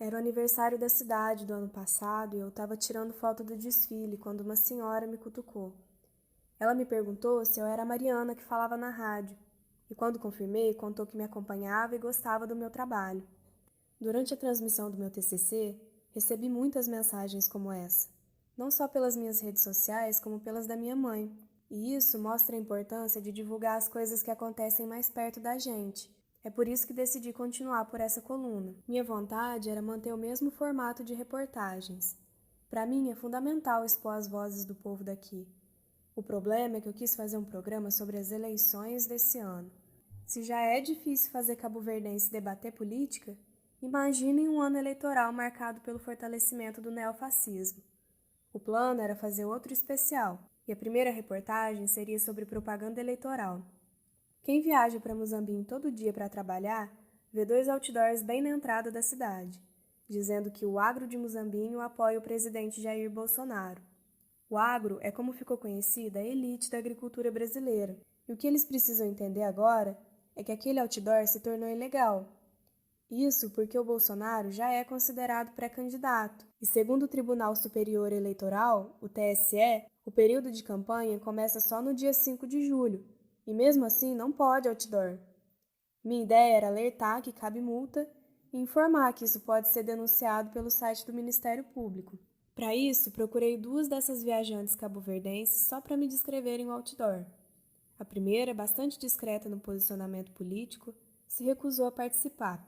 Era o aniversário da cidade do ano passado e eu estava tirando foto do desfile quando uma senhora me cutucou. Ela me perguntou se eu era a Mariana que falava na rádio e, quando confirmei, contou que me acompanhava e gostava do meu trabalho. Durante a transmissão do meu TCC, recebi muitas mensagens como essa, não só pelas minhas redes sociais, como pelas da minha mãe. E isso mostra a importância de divulgar as coisas que acontecem mais perto da gente. É por isso que decidi continuar por essa coluna. Minha vontade era manter o mesmo formato de reportagens. Para mim é fundamental expor as vozes do povo daqui. O problema é que eu quis fazer um programa sobre as eleições desse ano. Se já é difícil fazer cabo-verdense debater política, imaginem um ano eleitoral marcado pelo fortalecimento do neofascismo. O plano era fazer outro especial, e a primeira reportagem seria sobre propaganda eleitoral. Quem viaja para Muzambinho todo dia para trabalhar, vê dois outdoors bem na entrada da cidade, dizendo que o agro de Muzambinho apoia o presidente Jair Bolsonaro. O agro é como ficou conhecida a elite da agricultura brasileira, e o que eles precisam entender agora é que aquele outdoor se tornou ilegal. Isso porque o Bolsonaro já é considerado pré-candidato, e segundo o Tribunal Superior Eleitoral, o TSE, o período de campanha começa só no dia 5 de julho, e mesmo assim não pode outdoor. Minha ideia era alertar que cabe multa e informar que isso pode ser denunciado pelo site do Ministério Público. Para isso, procurei duas dessas viajantes cabo-verdenses só para me descreverem o outdoor. A primeira, bastante discreta no posicionamento político, se recusou a participar.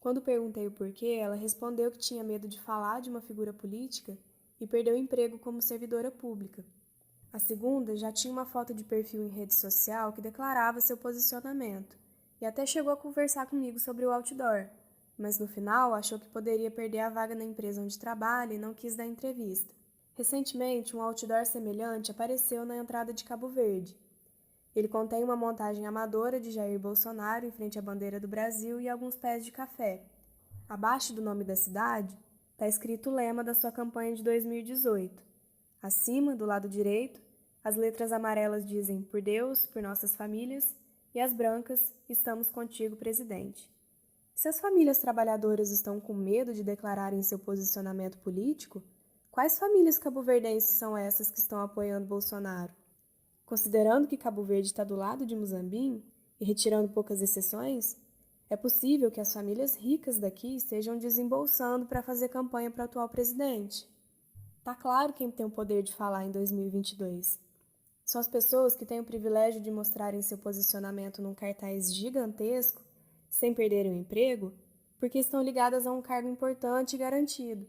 Quando perguntei o porquê, ela respondeu que tinha medo de falar de uma figura política e perdeu o emprego como servidora pública. A segunda já tinha uma foto de perfil em rede social que declarava seu posicionamento e até chegou a conversar comigo sobre o outdoor, mas no final achou que poderia perder a vaga na empresa onde trabalha e não quis dar entrevista. Recentemente, um outdoor semelhante apareceu na entrada de Cabo Verde. Ele contém uma montagem amadora de Jair Bolsonaro em frente à bandeira do Brasil e alguns pés de café. Abaixo do nome da cidade, está escrito o lema da sua campanha de 2018. Acima, do lado direito, as letras amarelas dizem "Por Deus, por nossas famílias", e as brancas "Estamos contigo, presidente". Se as famílias trabalhadoras estão com medo de declararem seu posicionamento político, quais famílias cabo-verdenses são essas que estão apoiando Bolsonaro? Considerando que Cabo Verde está do lado de Muzambinho, e retirando poucas exceções, é possível que as famílias ricas daqui estejam desembolsando para fazer campanha para o atual presidente. Tá claro quem tem o poder de falar em 2022. São as pessoas que têm o privilégio de mostrarem seu posicionamento num cartaz gigantesco, sem perderem o emprego, porque estão ligadas a um cargo importante e garantido.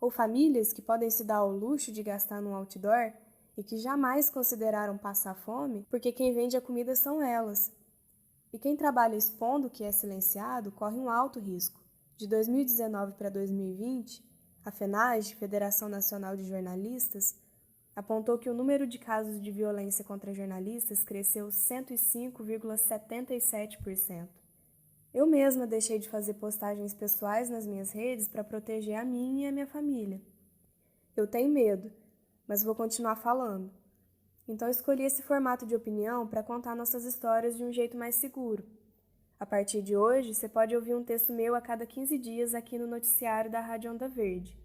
Ou famílias que podem se dar ao luxo de gastar num outdoor e que jamais consideraram passar fome, porque quem vende a comida são elas. E quem trabalha expondo o que é silenciado corre um alto risco. De 2019 para 2020, a FENAGE, Federação Nacional de Jornalistas, apontou que o número de casos de violência contra jornalistas cresceu 105,77%. Eu mesma deixei de fazer postagens pessoais nas minhas redes para proteger a mim e a minha família. Eu tenho medo, mas vou continuar falando. Então escolhi esse formato de opinião para contar nossas histórias de um jeito mais seguro. A partir de hoje, você pode ouvir um texto meu a cada 15 dias aqui no noticiário da Rádio Onda Verde.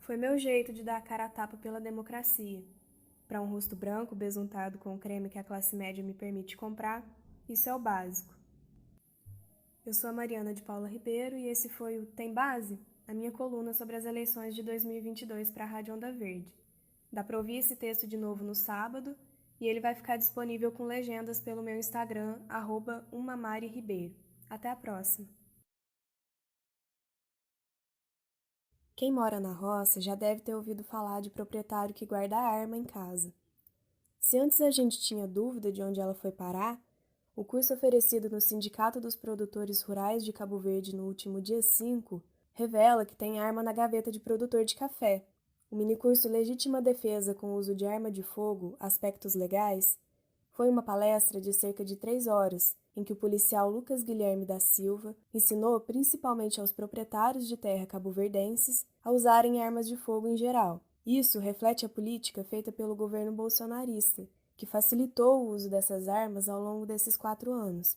Foi meu jeito de dar a cara a tapa pela democracia. Para um rosto branco besuntado com o creme que a classe média me permite comprar, isso é o básico. Eu sou a Mariana de Paula Ribeiro e esse foi o Tem Base? A minha coluna sobre as eleições de 2022 para a Rádio Onda Verde. Dá para ouvir esse texto de novo no sábado e ele vai ficar disponível com legendas pelo meu Instagram, @umamariribeiro. Até a próxima! Quem mora na roça já deve ter ouvido falar de proprietário que guarda arma em casa. Se antes a gente tinha dúvida de onde ela foi parar, o curso oferecido no Sindicato dos Produtores Rurais de Cabo Verde no último dia 5 revela que tem arma na gaveta de produtor de café. O minicurso Legítima Defesa com o uso de arma de fogo, aspectos legais, foi uma palestra de cerca de 3 horas, em que o policial Lucas Guilherme da Silva ensinou principalmente aos proprietários de terra cabo-verdenses a usarem armas de fogo em geral. Isso reflete a política feita pelo governo bolsonarista, que facilitou o uso dessas armas ao longo desses 4 anos.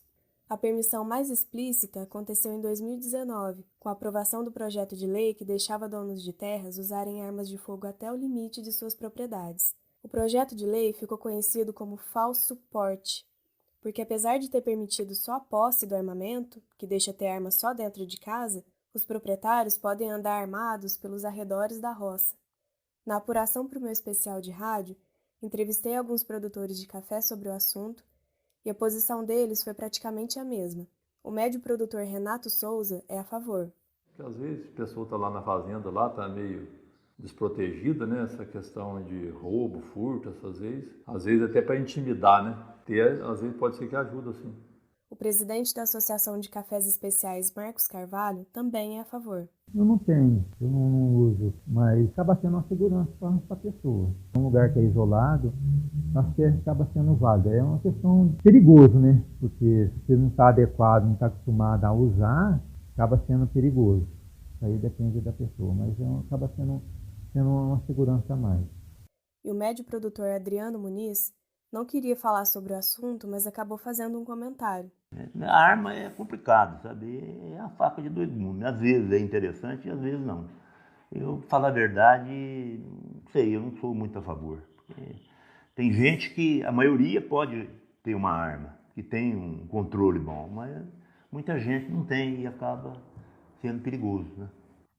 A permissão mais explícita aconteceu em 2019, com a aprovação do projeto de lei que deixava donos de terras usarem armas de fogo até o limite de suas propriedades. O projeto de lei ficou conhecido como falso porte, porque apesar de ter permitido só a posse do armamento, que deixa ter arma só dentro de casa, os proprietários podem andar armados pelos arredores da roça. Na apuração para o meu especial de rádio, entrevistei alguns produtores de café sobre o assunto e a posição deles foi praticamente a mesma. O médio produtor Renato Souza é a favor. Porque às vezes a pessoa está lá na fazenda, lá está meio desprotegida, né? Essa questão de roubo, furto, às vezes até para intimidar, né? Às vezes pode ser que ajuda, sim. O presidente da Associação de Cafés Especiais, Marcos Carvalho, também é a favor. Eu não uso, mas acaba sendo uma segurança para a pessoa. Um lugar que é isolado, acho que acaba sendo válido. É uma questão perigosa, né? Porque se você não está adequado, não está acostumado a usar, acaba sendo perigoso. Isso aí depende da pessoa, mas acaba sendo uma segurança a mais. E o médio produtor Adriano Muniz não queria falar sobre o assunto, mas acabou fazendo um comentário. A arma é complicado, sabe? É a faca de dois gumes. Às vezes é interessante e às vezes não. Eu, falar a verdade, não sei, eu não sou muito a favor. Tem gente que, a maioria pode ter uma arma, que tem um controle bom, mas muita gente não tem e acaba sendo perigoso, né?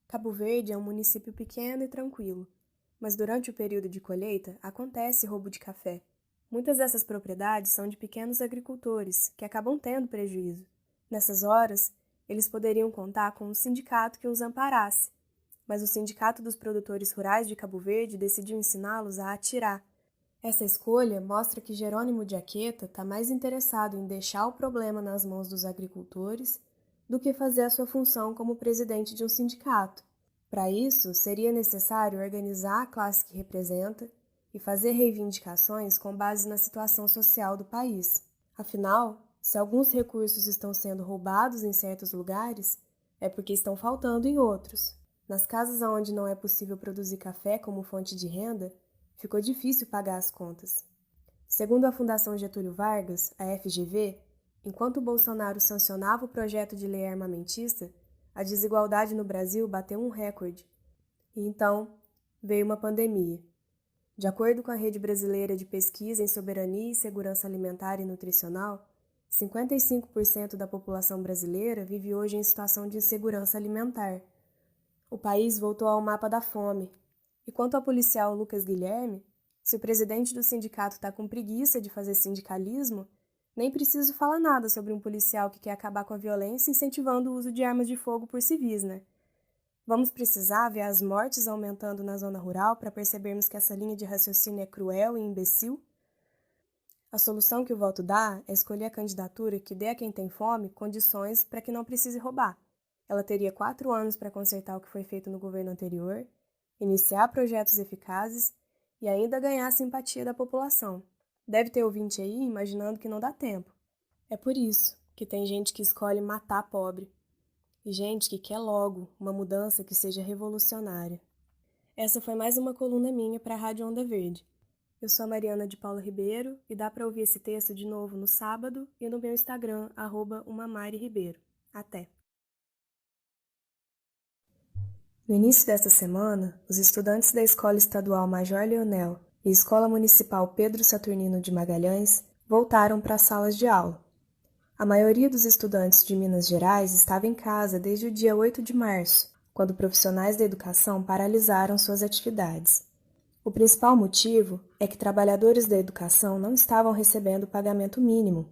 Cabo Verde é um município pequeno e tranquilo, mas durante o período de colheita acontece roubo de café. Muitas dessas propriedades são de pequenos agricultores, que acabam tendo prejuízo. Nessas horas, eles poderiam contar com um sindicato que os amparasse, mas o Sindicato dos Produtores Rurais de Cabo Verde decidiu ensiná-los a atirar. Essa escolha mostra que Jerônimo de Aqueta está mais interessado em deixar o problema nas mãos dos agricultores do que fazer a sua função como presidente de um sindicato. Para isso, seria necessário organizar a classe que representa e fazer reivindicações com base na situação social do país. Afinal, se alguns recursos estão sendo roubados em certos lugares, é porque estão faltando em outros. Nas casas onde não é possível produzir café como fonte de renda, ficou difícil pagar as contas. Segundo a Fundação Getúlio Vargas, a FGV, enquanto Bolsonaro sancionava o projeto de lei armamentista, a desigualdade no Brasil bateu um recorde. E então, veio uma pandemia. De acordo com a Rede Brasileira de Pesquisa em Soberania e Segurança Alimentar e Nutricional, 55% da população brasileira vive hoje em situação de insegurança alimentar. O país voltou ao mapa da fome. E quanto ao policial Lucas Guilherme, se o presidente do sindicato está com preguiça de fazer sindicalismo, nem preciso falar nada sobre um policial que quer acabar com a violência incentivando o uso de armas de fogo por civis, né? Vamos precisar ver as mortes aumentando na zona rural para percebermos que essa linha de raciocínio é cruel e imbecil? A solução que o voto dá é escolher a candidatura que dê a quem tem fome condições para que não precise roubar. Ela teria 4 anos para consertar o que foi feito no governo anterior, iniciar projetos eficazes e ainda ganhar a simpatia da população. Deve ter ouvinte aí imaginando que não dá tempo. É por isso que tem gente que escolhe matar pobre. E gente que quer logo uma mudança que seja revolucionária. Essa foi mais uma coluna minha para a Rádio Onda Verde. Eu sou a Mariana de Paula Ribeiro e dá para ouvir esse texto de novo no sábado e no meu Instagram, @umamariribeiro. Até! No início desta semana, os estudantes da Escola Estadual Major Leonel e Escola Municipal Pedro Saturnino de Magalhães voltaram para as salas de aula. A maioria dos estudantes de Minas Gerais estava em casa desde o dia 8 de março, quando profissionais da educação paralisaram suas atividades. O principal motivo é que trabalhadores da educação não estavam recebendo o pagamento mínimo.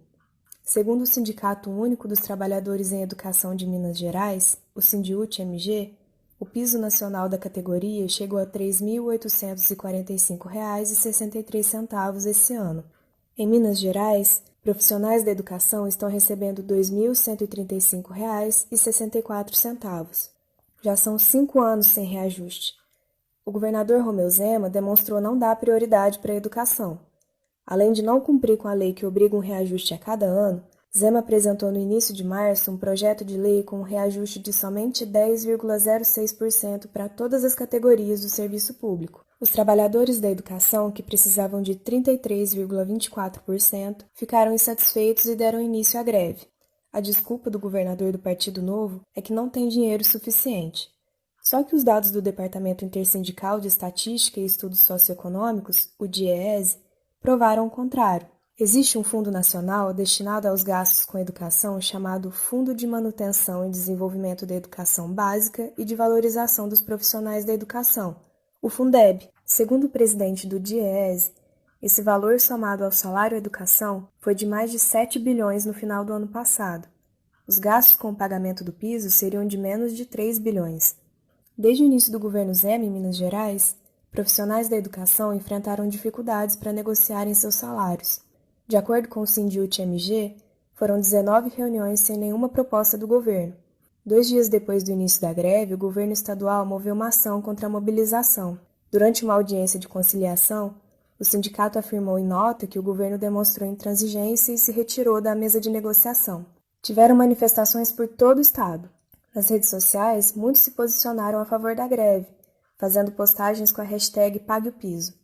Segundo o Sindicato Único dos Trabalhadores em Educação de Minas Gerais, o Sindiúte-MG, o piso nacional da categoria chegou a R$ 3.845,63 esse ano. Em Minas Gerais, profissionais da educação estão recebendo R$ 2.135,64. Já são 5 anos sem reajuste. O governador Romeu Zema demonstrou não dar prioridade para a educação. Além de não cumprir com a lei que obriga um reajuste a cada ano, Zema apresentou no início de março um projeto de lei com um reajuste de somente 10,06% para todas as categorias do serviço público. Os trabalhadores da educação, que precisavam de 33,24%, ficaram insatisfeitos e deram início à greve. A desculpa do governador do Partido Novo é que não tem dinheiro suficiente. Só que os dados do Departamento Intersindical de Estatística e Estudos Socioeconômicos, o DIEESE, provaram o contrário. Existe um fundo nacional destinado aos gastos com educação chamado Fundo de Manutenção e Desenvolvimento da Educação Básica e de Valorização dos Profissionais da Educação, o Fundeb. Segundo o presidente do DIEESE, esse valor somado ao salário educação foi de mais de 7 bilhões no final do ano passado. Os gastos com o pagamento do piso seriam de menos de 3 bilhões. Desde o início do governo Zema em Minas Gerais, profissionais da educação enfrentaram dificuldades para negociarem seus salários. De acordo com o Sindiúte-MG, foram 19 reuniões sem nenhuma proposta do governo. 2 dias depois do início da greve, o governo estadual moveu uma ação contra a mobilização. Durante uma audiência de conciliação, o sindicato afirmou em nota que o governo demonstrou intransigência e se retirou da mesa de negociação. Tiveram manifestações por todo o estado. Nas redes sociais, muitos se posicionaram a favor da greve, fazendo postagens com a hashtag Pague o Piso.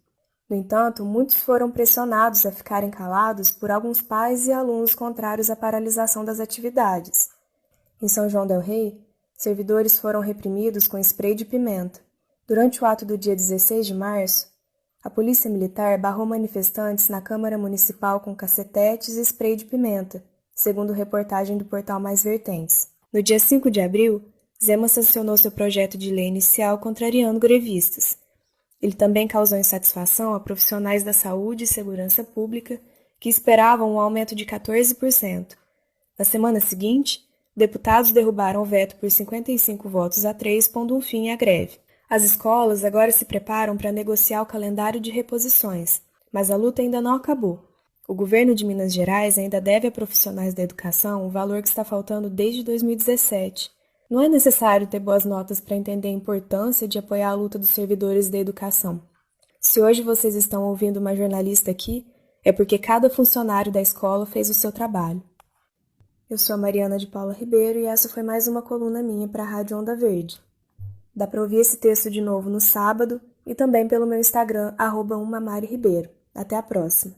No entanto, muitos foram pressionados a ficarem calados por alguns pais e alunos contrários à paralisação das atividades. Em São João del Rei, servidores foram reprimidos com spray de pimenta. Durante o ato do dia 16 de março, a polícia militar barrou manifestantes na Câmara Municipal com cacetetes e spray de pimenta, segundo reportagem do portal Mais Vertentes. No dia 5 de abril, Zema sancionou seu projeto de lei inicial contrariando grevistas. Ele também causou insatisfação a profissionais da saúde e segurança pública que esperavam um aumento de 14%. Na semana seguinte, deputados derrubaram o veto por 55 votos a 3, pondo um fim à greve. As escolas agora se preparam para negociar o calendário de reposições, mas a luta ainda não acabou. O governo de Minas Gerais ainda deve a profissionais da educação o valor que está faltando desde 2017. Não é necessário ter boas notas para entender a importância de apoiar a luta dos servidores da educação. Se hoje vocês estão ouvindo uma jornalista aqui, é porque cada funcionário da escola fez o seu trabalho. Eu sou a Mariana de Paula Ribeiro e essa foi mais uma coluna minha para a Rádio Onda Verde. Dá para ouvir esse texto de novo no sábado e também pelo meu Instagram, @umamariribeiro. Até a próxima!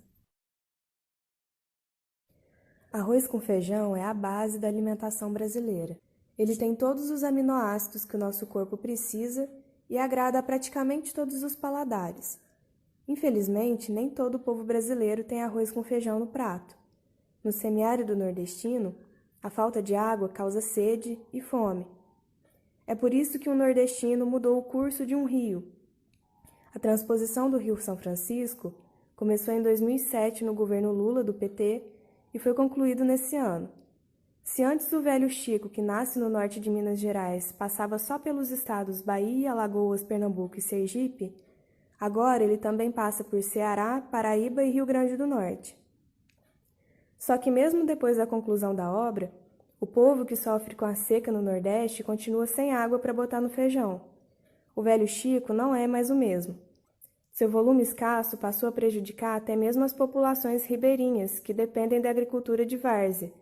Arroz com feijão é a base da alimentação brasileira. Ele tem todos os aminoácidos que o nosso corpo precisa e agrada a praticamente todos os paladares. Infelizmente, nem todo o povo brasileiro tem arroz com feijão no prato. No semiárido nordestino, a falta de água causa sede e fome. É por isso que um nordestino mudou o curso de um rio. A transposição do Rio São Francisco começou em 2007 no governo Lula, do PT, e foi concluído nesse ano. Se antes o velho Chico, que nasce no norte de Minas Gerais, passava só pelos estados Bahia, Alagoas, Pernambuco e Sergipe, agora ele também passa por Ceará, Paraíba e Rio Grande do Norte. Só que mesmo depois da conclusão da obra, o povo que sofre com a seca no Nordeste continua sem água para botar no feijão. O velho Chico não é mais o mesmo. Seu volume escasso passou a prejudicar até mesmo as populações ribeirinhas, que dependem da agricultura de várzea,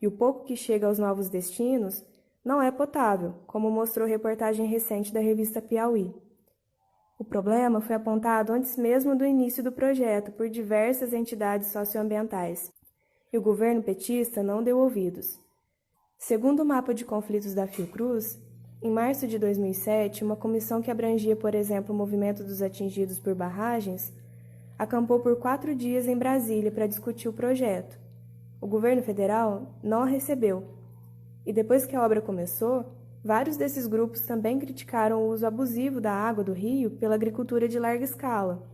e o pouco que chega aos novos destinos não é potável, como mostrou reportagem recente da revista Piauí. O problema foi apontado antes mesmo do início do projeto por diversas entidades socioambientais, e o governo petista não deu ouvidos. Segundo o mapa de conflitos da Fiocruz, em março de 2007, uma comissão que abrangia, por exemplo, o movimento dos atingidos por barragens, acampou por 4 dias em Brasília para discutir o projeto. O governo federal não a recebeu. E depois que a obra começou, vários desses grupos também criticaram o uso abusivo da água do rio pela agricultura de larga escala.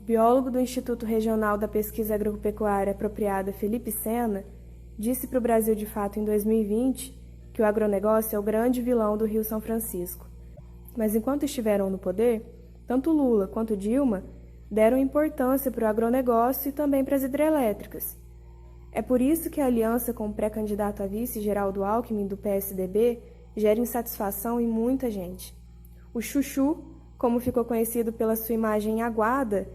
O biólogo do Instituto Regional da Pesquisa Agropecuária Apropriada, Felipe Sena, disse para o Brasil de Fato em 2020 que o agronegócio é o grande vilão do Rio São Francisco. Mas enquanto estiveram no poder, tanto Lula quanto Dilma deram importância para o agronegócio e também para as hidrelétricas. É por isso que a aliança com o pré-candidato a vice Geraldo Alckmin, do PSDB, gera insatisfação em muita gente. O Chuchu, como ficou conhecido pela sua imagem aguada,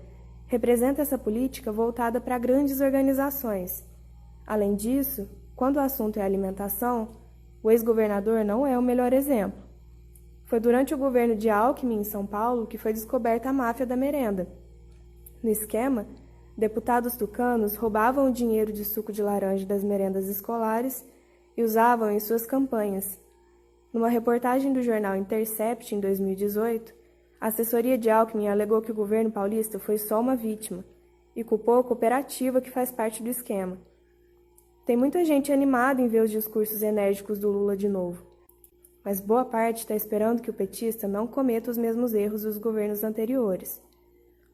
representa essa política voltada para grandes organizações. Além disso, quando o assunto é alimentação, o ex-governador não é o melhor exemplo. Foi durante o governo de Alckmin, em São Paulo, que foi descoberta a máfia da merenda. No esquema, deputados tucanos roubavam o dinheiro de suco de laranja das merendas escolares e usavam em suas campanhas. Numa reportagem do jornal Intercept, em 2018, a assessoria de Alckmin alegou que o governo paulista foi só uma vítima e culpou a cooperativa que faz parte do esquema. Tem muita gente animada em ver os discursos enérgicos do Lula de novo, mas boa parte está esperando que o petista não cometa os mesmos erros dos governos anteriores.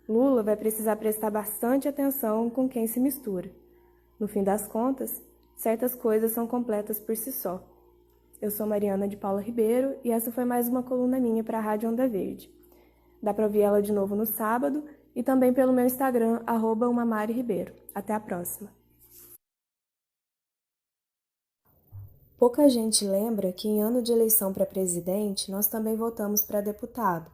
Lula vai precisar prestar bastante atenção com quem se mistura. No fim das contas, certas coisas são completas por si só. Eu sou Mariana de Paula Ribeiro e essa foi mais uma coluna minha para a Rádio Onda Verde. Dá para ouvir ela de novo no sábado e também pelo meu Instagram, @umamariRibeiro. Até a próxima. Pouca gente lembra que em ano de eleição para presidente, nós também votamos para deputado.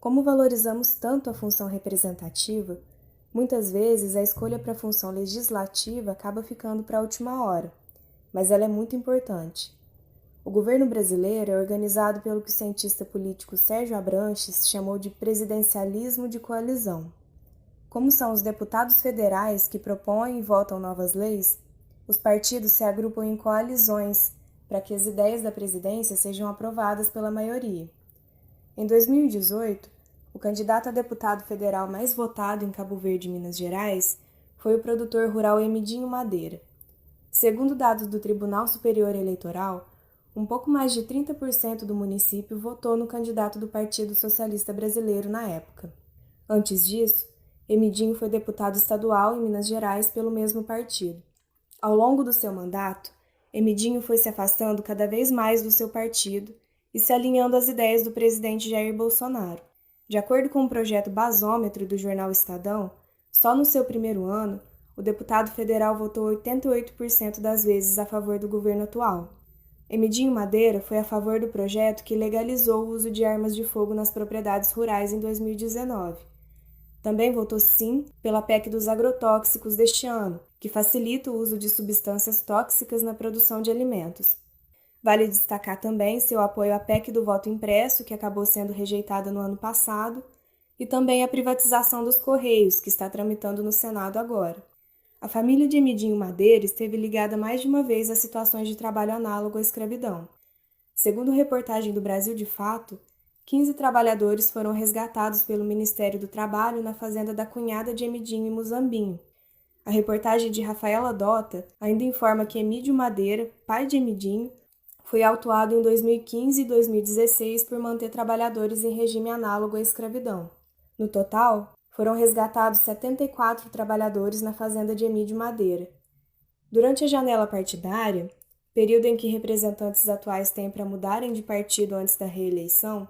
Como valorizamos tanto a função representativa, muitas vezes a escolha para a função legislativa acaba ficando para a última hora, mas ela é muito importante. O governo brasileiro é organizado pelo que o cientista político Sérgio Abranches chamou de presidencialismo de coalizão. Como são os deputados federais que propõem e votam novas leis, os partidos se agrupam em coalizões para que as ideias da presidência sejam aprovadas pela maioria. Em 2018, o candidato a deputado federal mais votado em Cabo Verde, Minas Gerais, foi o produtor rural Emidinho Madeira. Segundo dados do Tribunal Superior Eleitoral, um pouco mais de 30% do município votou no candidato do Partido Socialista Brasileiro na época. Antes disso, Emidinho foi deputado estadual em Minas Gerais pelo mesmo partido. Ao longo do seu mandato, Emidinho foi se afastando cada vez mais do seu partido e se alinhando às ideias do presidente Jair Bolsonaro. De acordo com o projeto Basômetro do jornal Estadão, só no seu primeiro ano, o deputado federal votou 88% das vezes a favor do governo atual. Emidinho Madeira foi a favor do projeto que legalizou o uso de armas de fogo nas propriedades rurais em 2019. Também votou sim pela PEC dos agrotóxicos deste ano, que facilita o uso de substâncias tóxicas na produção de alimentos. Vale destacar também seu apoio à PEC do voto impresso, que acabou sendo rejeitada no ano passado, e também a privatização dos Correios, que está tramitando no Senado agora. A família de Emidinho Madeira esteve ligada mais de uma vez a situações de trabalho análogo à escravidão. Segundo reportagem do Brasil de Fato, 15 trabalhadores foram resgatados pelo Ministério do Trabalho na fazenda da cunhada de Emidinho em Muzambinho. A reportagem de Rafaela Dota ainda informa que Emídio Madeira, pai de Emidinho, foi autuado em 2015 e 2016 por manter trabalhadores em regime análogo à escravidão. No total, foram resgatados 74 trabalhadores na fazenda de Emídio Madeira. Durante a janela partidária, período em que representantes atuais têm para mudarem de partido antes da reeleição,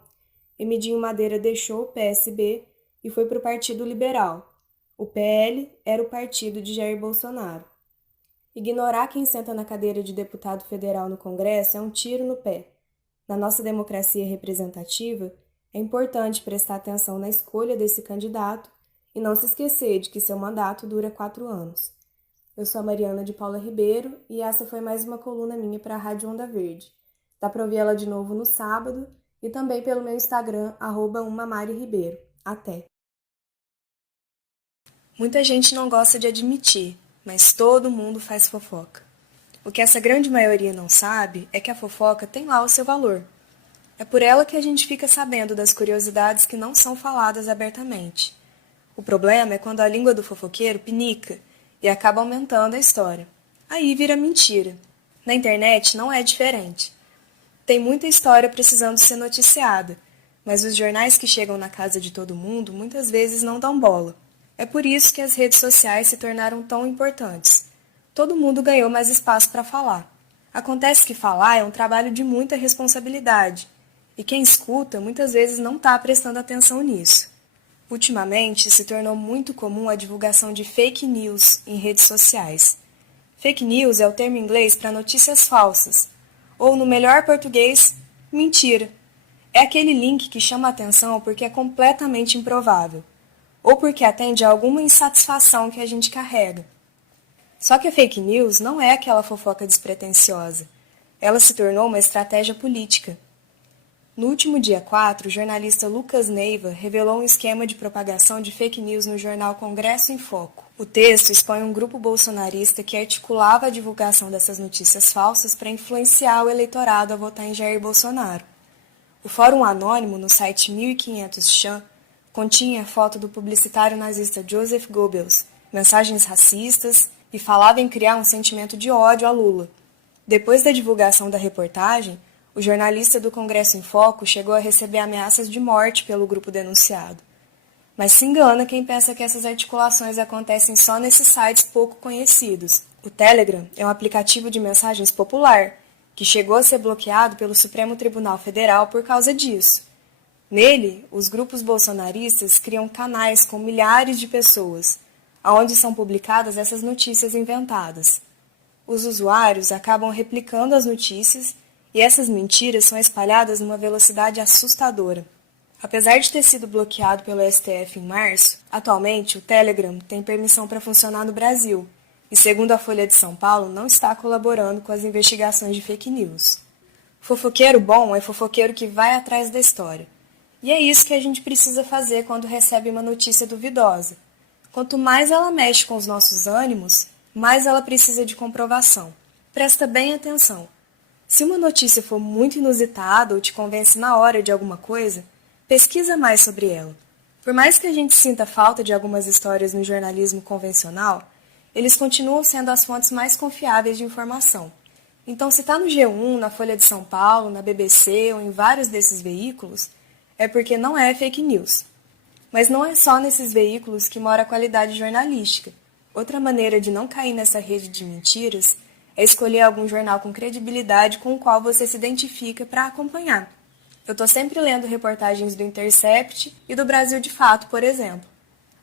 Emidinho Madeira deixou o PSB e foi para o Partido Liberal. O PL era o partido de Jair Bolsonaro. Ignorar quem senta na cadeira de deputado federal no Congresso é um tiro no pé. Na nossa democracia representativa, é importante prestar atenção na escolha desse candidato e não se esquecer de que seu mandato dura 4 anos. Eu sou a Mariana de Paula Ribeiro e essa foi mais uma coluna minha para a Rádio Onda Verde. Dá para ouvir ela de novo no sábado e também pelo meu Instagram, @umamariRibeiro. Até! Muita gente não gosta de admitir, mas todo mundo faz fofoca. O que essa grande maioria não sabe é que a fofoca tem lá o seu valor. É por ela que a gente fica sabendo das curiosidades que não são faladas abertamente. O problema é quando a língua do fofoqueiro pinica e acaba aumentando a história. Aí vira mentira. Na internet não é diferente. Tem muita história precisando ser noticiada, mas os jornais que chegam na casa de todo mundo muitas vezes não dão bola. É por isso que as redes sociais se tornaram tão importantes. Todo mundo ganhou mais espaço para falar. Acontece que falar é um trabalho de muita responsabilidade, e quem escuta muitas vezes não está prestando atenção nisso. Ultimamente, se tornou muito comum a divulgação de fake news em redes sociais. Fake news é o termo inglês para notícias falsas, ou, no melhor português, mentira. É aquele link que chama a atenção porque é completamente improvável, ou porque atende a alguma insatisfação que a gente carrega. Só que a fake news não é aquela fofoca despretensiosa. Ela se tornou uma estratégia política. No último dia 4, o jornalista Lucas Neiva revelou um esquema de propagação de fake news no jornal Congresso em Foco. O texto expõe um grupo bolsonarista que articulava a divulgação dessas notícias falsas para influenciar o eleitorado a votar em Jair Bolsonaro. O fórum anônimo, no site 1500 Chan, continha a foto do publicitário nazista Joseph Goebbels, mensagens racistas e falava em criar um sentimento de ódio a Lula. Depois da divulgação da reportagem, o jornalista do Congresso em Foco chegou a receber ameaças de morte pelo grupo denunciado. Mas se engana quem pensa que essas articulações acontecem só nesses sites pouco conhecidos. O Telegram é um aplicativo de mensagens popular, que chegou a ser bloqueado pelo Supremo Tribunal Federal por causa disso. Nele, os grupos bolsonaristas criam canais com milhares de pessoas, onde são publicadas essas notícias inventadas. Os usuários acabam replicando as notícias e essas mentiras são espalhadas numa velocidade assustadora. Apesar de ter sido bloqueado pelo STF em março, atualmente o Telegram tem permissão para funcionar no Brasil e, segundo a Folha de São Paulo, não está colaborando com as investigações de fake news. Fofoqueiro bom é fofoqueiro que vai atrás da história. E é isso que a gente precisa fazer quando recebe uma notícia duvidosa. Quanto mais ela mexe com os nossos ânimos, mais ela precisa de comprovação. Presta bem atenção. Se uma notícia for muito inusitada ou te convence na hora de alguma coisa, pesquisa mais sobre ela. Por mais que a gente sinta falta de algumas histórias no jornalismo convencional, eles continuam sendo as fontes mais confiáveis de informação. Então, se está no G1, na Folha de São Paulo, na BBC ou em vários desses veículos, é porque não é fake news. Mas não é só nesses veículos que mora a qualidade jornalística. Outra maneira de não cair nessa rede de mentiras é escolher algum jornal com credibilidade com o qual você se identifica para acompanhar. Eu estou sempre lendo reportagens do Intercept e do Brasil de Fato, por exemplo.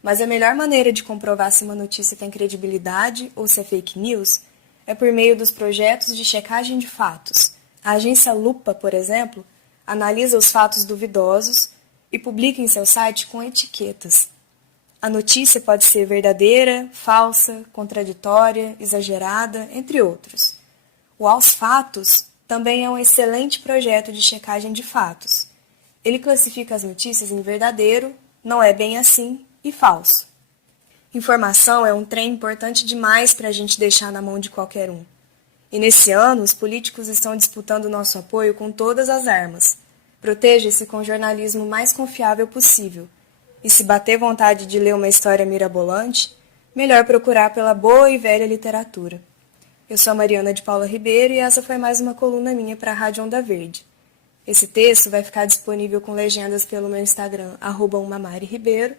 Mas a melhor maneira de comprovar se uma notícia tem credibilidade ou se é fake news é por meio dos projetos de checagem de fatos. A agência Lupa, por exemplo, analisa os fatos duvidosos e publica em seu site com etiquetas. A notícia pode ser verdadeira, falsa, contraditória, exagerada, entre outros. O Aos Fatos também é um excelente projeto de checagem de fatos. Ele classifica as notícias em verdadeiro, não é bem assim e falso. Informação é um trem importante demais para a gente deixar na mão de qualquer um. E nesse ano, os políticos estão disputando nosso apoio com todas as armas. Proteja-se com o jornalismo mais confiável possível. E se bater vontade de ler uma história mirabolante, melhor procurar pela boa e velha literatura. Eu sou a Mariana de Paula Ribeiro e essa foi mais uma coluna minha para a Rádio Onda Verde. Esse texto vai ficar disponível com legendas pelo meu Instagram, @umamariribeiro,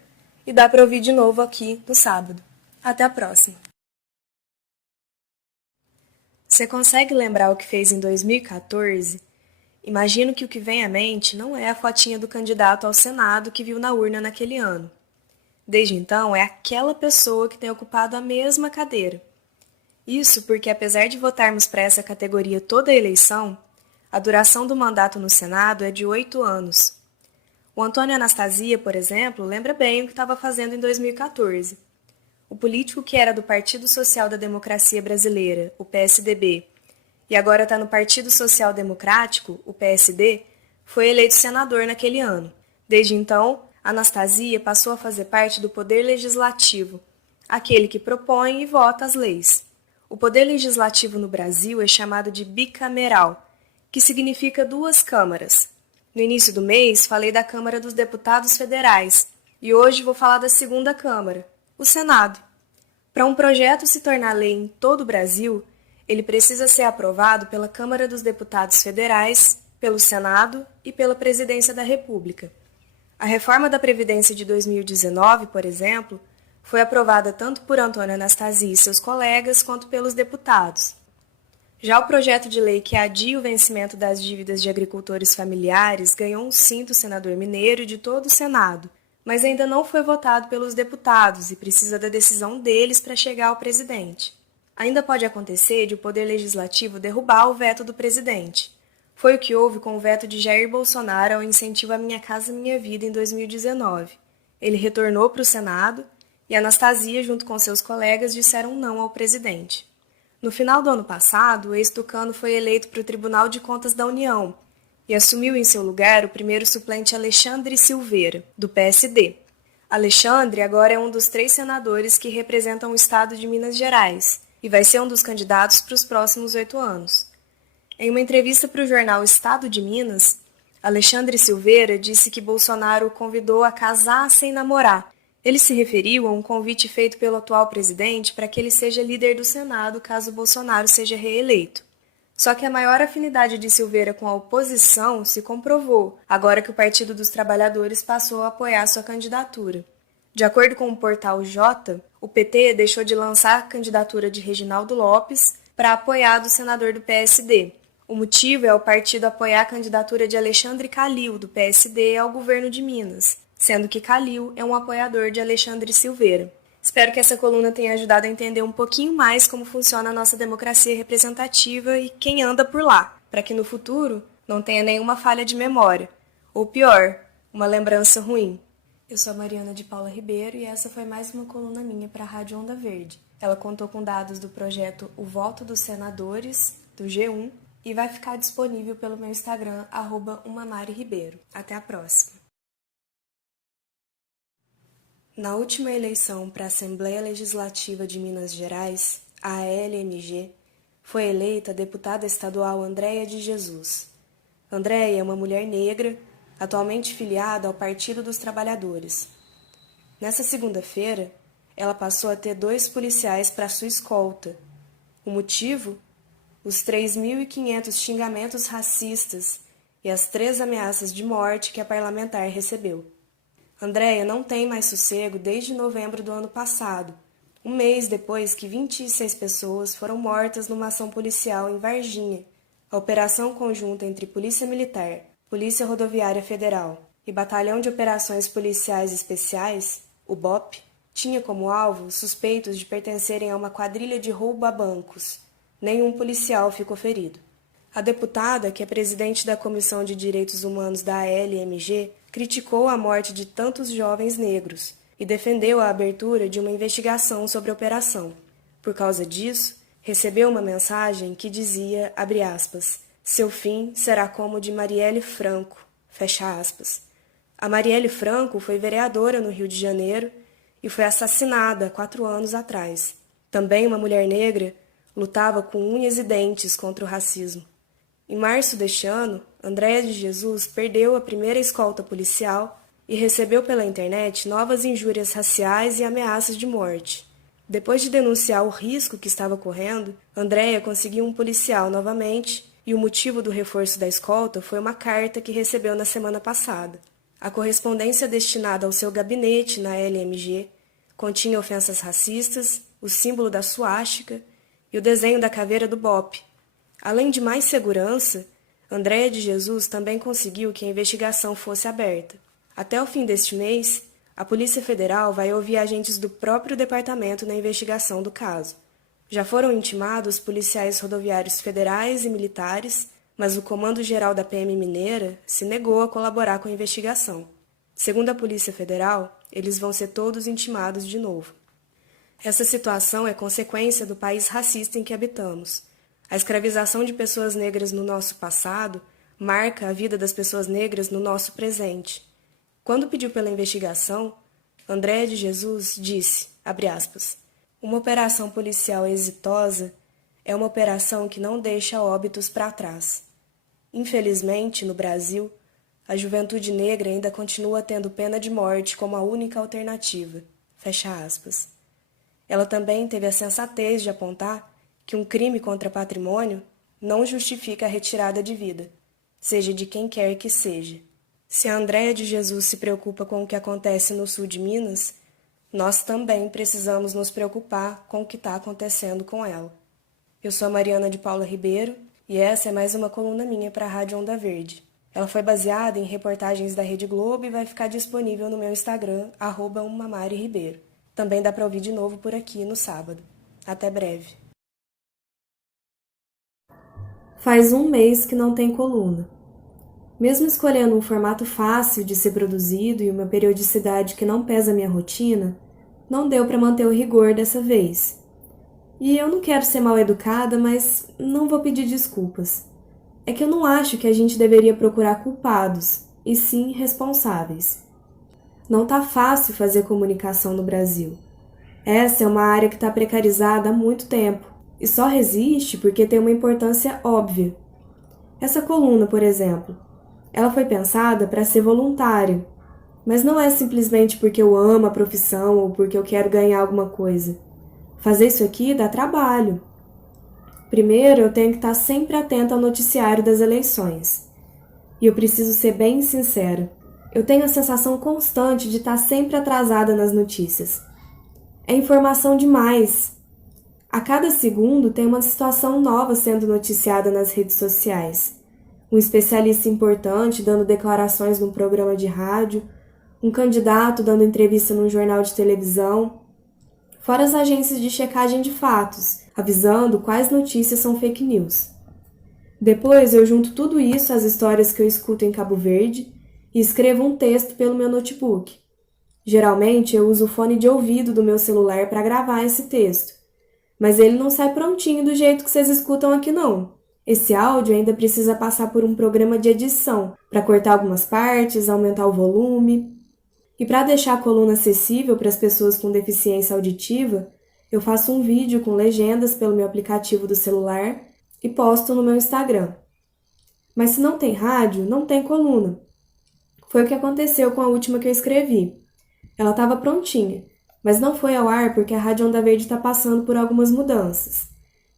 e dá para ouvir de novo aqui no sábado. Até a próxima! Você consegue lembrar o que fez em 2014? Imagino que o que vem à mente não é a fotinha do candidato ao Senado que viu na urna naquele ano. Desde então, é aquela pessoa que tem ocupado a mesma cadeira. Isso porque, apesar de votarmos para essa categoria toda a eleição, a duração do mandato no Senado é de 8 anos. O Antônio Anastasia, por exemplo, lembra bem o que estava fazendo em 2014. O político que era do Partido Social da Democracia Brasileira, o PSDB, e agora está no Partido Social Democrático, o PSD, foi eleito senador naquele ano. Desde então, Anastasia passou a fazer parte do Poder Legislativo, aquele que propõe e vota as leis. O Poder Legislativo no Brasil é chamado de bicameral, que significa 2 câmaras. No início do mês, falei da Câmara dos Deputados Federais, e hoje vou falar da segunda Câmara, o Senado. Para um projeto se tornar lei em todo o Brasil, ele precisa ser aprovado pela Câmara dos Deputados Federais, pelo Senado e pela Presidência da República. A reforma da Previdência de 2019, por exemplo, foi aprovada tanto por Antônio Anastasia e seus colegas quanto pelos deputados. Já o projeto de lei que adia o vencimento das dívidas de agricultores familiares ganhou um sim do senador mineiro e de todo o Senado, mas ainda não foi votado pelos deputados e precisa da decisão deles para chegar ao presidente. Ainda pode acontecer de o Poder Legislativo derrubar o veto do presidente. Foi o que houve com o veto de Jair Bolsonaro ao incentivo à Minha Casa Minha Vida em 2019. Ele retornou para o Senado e Anastasia, junto com seus colegas, disseram não ao presidente. No final do ano passado, o ex-tucano foi eleito para o Tribunal de Contas da União e assumiu em seu lugar o primeiro suplente Alexandre Silveira, do PSD. Alexandre agora é um dos 3 senadores que representam o estado de Minas Gerais e vai ser um dos candidatos para os próximos 8 anos. Em uma entrevista para o jornal Estado de Minas, Alexandre Silveira disse que Bolsonaro o convidou a casar sem namorar. Ele se referiu a um convite feito pelo atual presidente para que ele seja líder do Senado caso Bolsonaro seja reeleito. Só que a maior afinidade de Silveira com a oposição se comprovou, agora que o Partido dos Trabalhadores passou a apoiar sua candidatura. De acordo com o portal Jota, o PT deixou de lançar a candidatura de Reginaldo Lopes para apoiar a do senador do PSD. O motivo é o partido apoiar a candidatura de Alexandre Calil, do PSD, ao governo de Minas, sendo que Calil é um apoiador de Alexandre Silveira. Espero que essa coluna tenha ajudado a entender um pouquinho mais como funciona a nossa democracia representativa e quem anda por lá, para que no futuro não tenha nenhuma falha de memória, ou pior, uma lembrança ruim. Eu sou a Mariana de Paula Ribeiro e essa foi mais uma coluna minha para a Rádio Onda Verde. Ela contou com dados do projeto O Voto dos Senadores, do G1, e vai ficar disponível pelo meu Instagram, @umamariribeiro. Até a próxima! Na última eleição para a Assembleia Legislativa de Minas Gerais, a ALMG, foi eleita a deputada estadual Andréia de Jesus. Andréia é uma mulher negra, atualmente filiada ao Partido dos Trabalhadores. Nessa segunda-feira, ela passou a ter 2 policiais para sua escolta. O motivo? Os 3.500 xingamentos racistas e as 3 ameaças de morte que a parlamentar recebeu. Andréia não tem mais sossego desde novembro do ano passado, um mês depois que 26 pessoas foram mortas numa ação policial em Varginha, a operação conjunta entre Polícia Militar, Polícia Rodoviária Federal e Batalhão de Operações Policiais Especiais, o BOP, tinha como alvo suspeitos de pertencerem a uma quadrilha de roubo a bancos. Nenhum policial ficou ferido. A deputada, que é presidente da Comissão de Direitos Humanos da ALMG, criticou a morte de tantos jovens negros e defendeu a abertura de uma investigação sobre a operação. Por causa disso, recebeu uma mensagem que dizia, abre aspas, seu fim será como o de Marielle Franco, fecha aspas. A Marielle Franco foi vereadora no Rio de Janeiro e foi assassinada há 4 anos atrás. Também uma mulher negra lutava com unhas e dentes contra o racismo. Em março deste ano, Andréia de Jesus perdeu a primeira escolta policial e recebeu pela internet novas injúrias raciais e ameaças de morte. Depois de denunciar o risco que estava correndo, Andréia conseguiu um policial novamente e o motivo do reforço da escolta foi uma carta que recebeu na semana passada. A correspondência destinada ao seu gabinete na LMG continha ofensas racistas, o símbolo da suástica e o desenho da caveira do BOP. Além de mais segurança, Andréia de Jesus também conseguiu que a investigação fosse aberta. Até o fim deste mês, a Polícia Federal vai ouvir agentes do próprio departamento na investigação do caso. Já foram intimados policiais rodoviários federais e militares, mas o Comando-Geral da PM Mineira se negou a colaborar com a investigação. Segundo a Polícia Federal, eles vão ser todos intimados de novo. Essa situação é consequência do país racista em que habitamos. A escravização de pessoas negras no nosso passado marca a vida das pessoas negras no nosso presente. Quando pediu pela investigação, Andréia de Jesus disse, abre aspas, uma operação policial exitosa é uma operação que não deixa óbitos para trás. Infelizmente, no Brasil, a juventude negra ainda continua tendo pena de morte como a única alternativa. Fecha aspas. Ela também teve a sensatez de apontar que um crime contra patrimônio não justifica a retirada de vida, seja de quem quer que seja. Se a Andréia de Jesus se preocupa com o que acontece no sul de Minas, nós também precisamos nos preocupar com o que está acontecendo com ela. Eu sou a Mariana de Paula Ribeiro e essa é mais uma coluna minha para a Rádio Onda Verde. Ela foi baseada em reportagens da Rede Globo e vai ficar disponível no meu Instagram, @umamariribeiro. Também dá para ouvir de novo por aqui no sábado. Até breve. Faz um mês que não tem coluna. Mesmo escolhendo um formato fácil de ser produzido e uma periodicidade que não pesa a minha rotina, não deu para manter o rigor dessa vez. E eu não quero ser mal educada, mas não vou pedir desculpas. é que eu não acho que a gente deveria procurar culpados, e sim responsáveis. Não tá fácil fazer comunicação no Brasil. Essa é uma área que está precarizada há muito tempo e só resiste porque tem uma importância óbvia. Essa coluna, por exemplo, ela foi pensada para ser voluntária, mas não é simplesmente porque eu amo a profissão ou porque eu quero ganhar alguma coisa. Fazer isso aqui dá trabalho. Primeiro, eu tenho que estar sempre atenta ao noticiário das eleições. E eu preciso ser bem sincera. Eu tenho a sensação constante de estar sempre atrasada nas notícias. É informação demais. A cada segundo tem uma situação nova sendo noticiada nas redes sociais. Um especialista importante dando declarações num programa de rádio, um candidato dando entrevista num jornal de televisão, fora as agências de checagem de fatos, avisando quais notícias são fake news. Depois eu junto tudo isso às histórias que eu escuto em Cabo Verde e escrevo um texto pelo meu notebook. Geralmente eu uso o fone de ouvido do meu celular para gravar esse texto, mas ele não sai prontinho do jeito que vocês escutam aqui não. Esse áudio ainda precisa passar por um programa de edição para cortar algumas partes, aumentar o volume. E para deixar a coluna acessível para as pessoas com deficiência auditiva, eu faço um vídeo com legendas pelo meu aplicativo do celular e posto no meu Instagram. Mas se não tem rádio, não tem coluna. Foi o que aconteceu com a última que eu escrevi. Ela estava prontinha, mas não foi ao ar porque a Rádio Onda Verde está passando por algumas mudanças.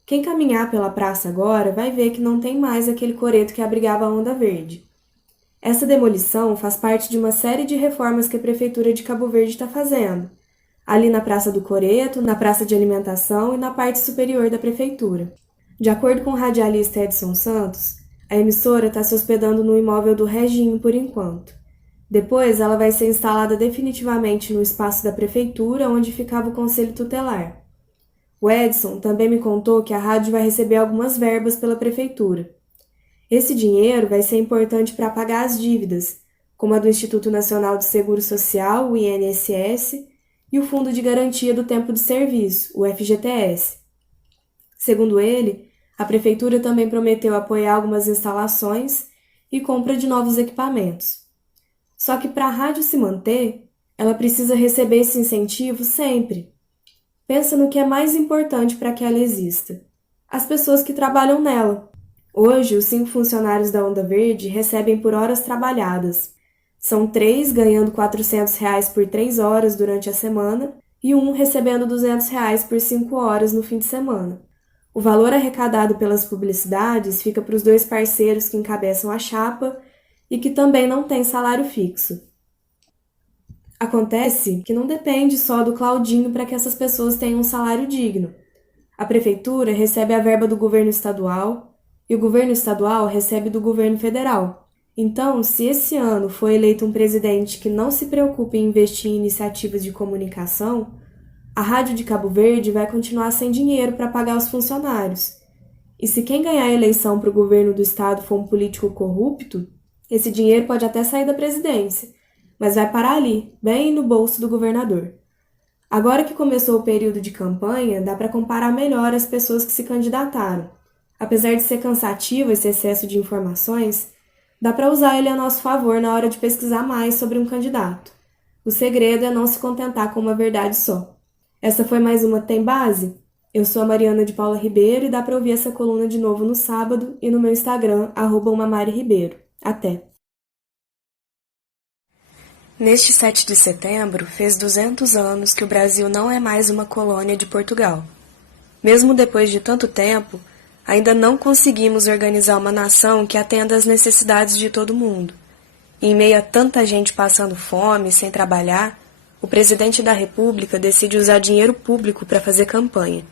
Quem caminhar pela praça agora vai ver que não tem mais aquele coreto que abrigava a Onda Verde. Essa demolição faz parte de uma série de reformas que a Prefeitura de Cabo Verde está fazendo, ali na Praça do Coreto, na Praça de Alimentação e na parte superior da Prefeitura. De acordo com o radialista Edson Santos, a emissora está se hospedando no imóvel do Reginho por enquanto. Depois ela vai ser instalada definitivamente no espaço da Prefeitura, onde ficava o Conselho Tutelar. O Edson também me contou que a rádio vai receber algumas verbas pela Prefeitura. Esse dinheiro vai ser importante para pagar as dívidas, como a do Instituto Nacional de Seguro Social, o INSS, e o Fundo de Garantia do Tempo de Serviço, o FGTS. Segundo ele, a Prefeitura também prometeu apoiar algumas instalações e compra de novos equipamentos. Só que para a rádio se manter, ela precisa receber esse incentivo sempre. Pensa no que é mais importante para que ela exista: as pessoas que trabalham nela. Hoje, os 5 funcionários da Onda Verde recebem por horas trabalhadas. São 3 ganhando R$ 400 por 3 horas durante a semana e 1 recebendo R$ 200 por 5 horas no fim de semana. O valor arrecadado pelas publicidades fica para os 2 parceiros que encabeçam a chapa e que também não têm salário fixo. Acontece que não depende só do Claudinho para que essas pessoas tenham um salário digno. A Prefeitura recebe a verba do governo estadual e o governo estadual recebe do governo federal. Então, se esse ano foi eleito um presidente que não se preocupa em investir em iniciativas de comunicação, a Rádio de Cabo Verde vai continuar sem dinheiro para pagar os funcionários. E se quem ganhar a eleição para o governo do estado for um político corrupto, esse dinheiro pode até sair da presidência, mas vai parar ali, bem no bolso do governador. Agora que começou o período de campanha, dá para comparar melhor as pessoas que se candidataram. Apesar de ser cansativo esse excesso de informações, dá para usar ele a nosso favor na hora de pesquisar mais sobre um candidato. O segredo é não se contentar com uma verdade só. Essa foi mais uma Tem Base? Eu sou a Mariana de Paula Ribeiro e dá para ouvir essa coluna de novo no sábado e no meu Instagram, @umamariribeiro. Até! Neste 7 de setembro, fez 200 anos que o Brasil não é mais uma colônia de Portugal. Mesmo depois de tanto tempo, ainda não conseguimos organizar uma nação que atenda às necessidades de todo mundo. E em meio a tanta gente passando fome, sem trabalhar, o presidente da República decide usar dinheiro público para fazer campanha.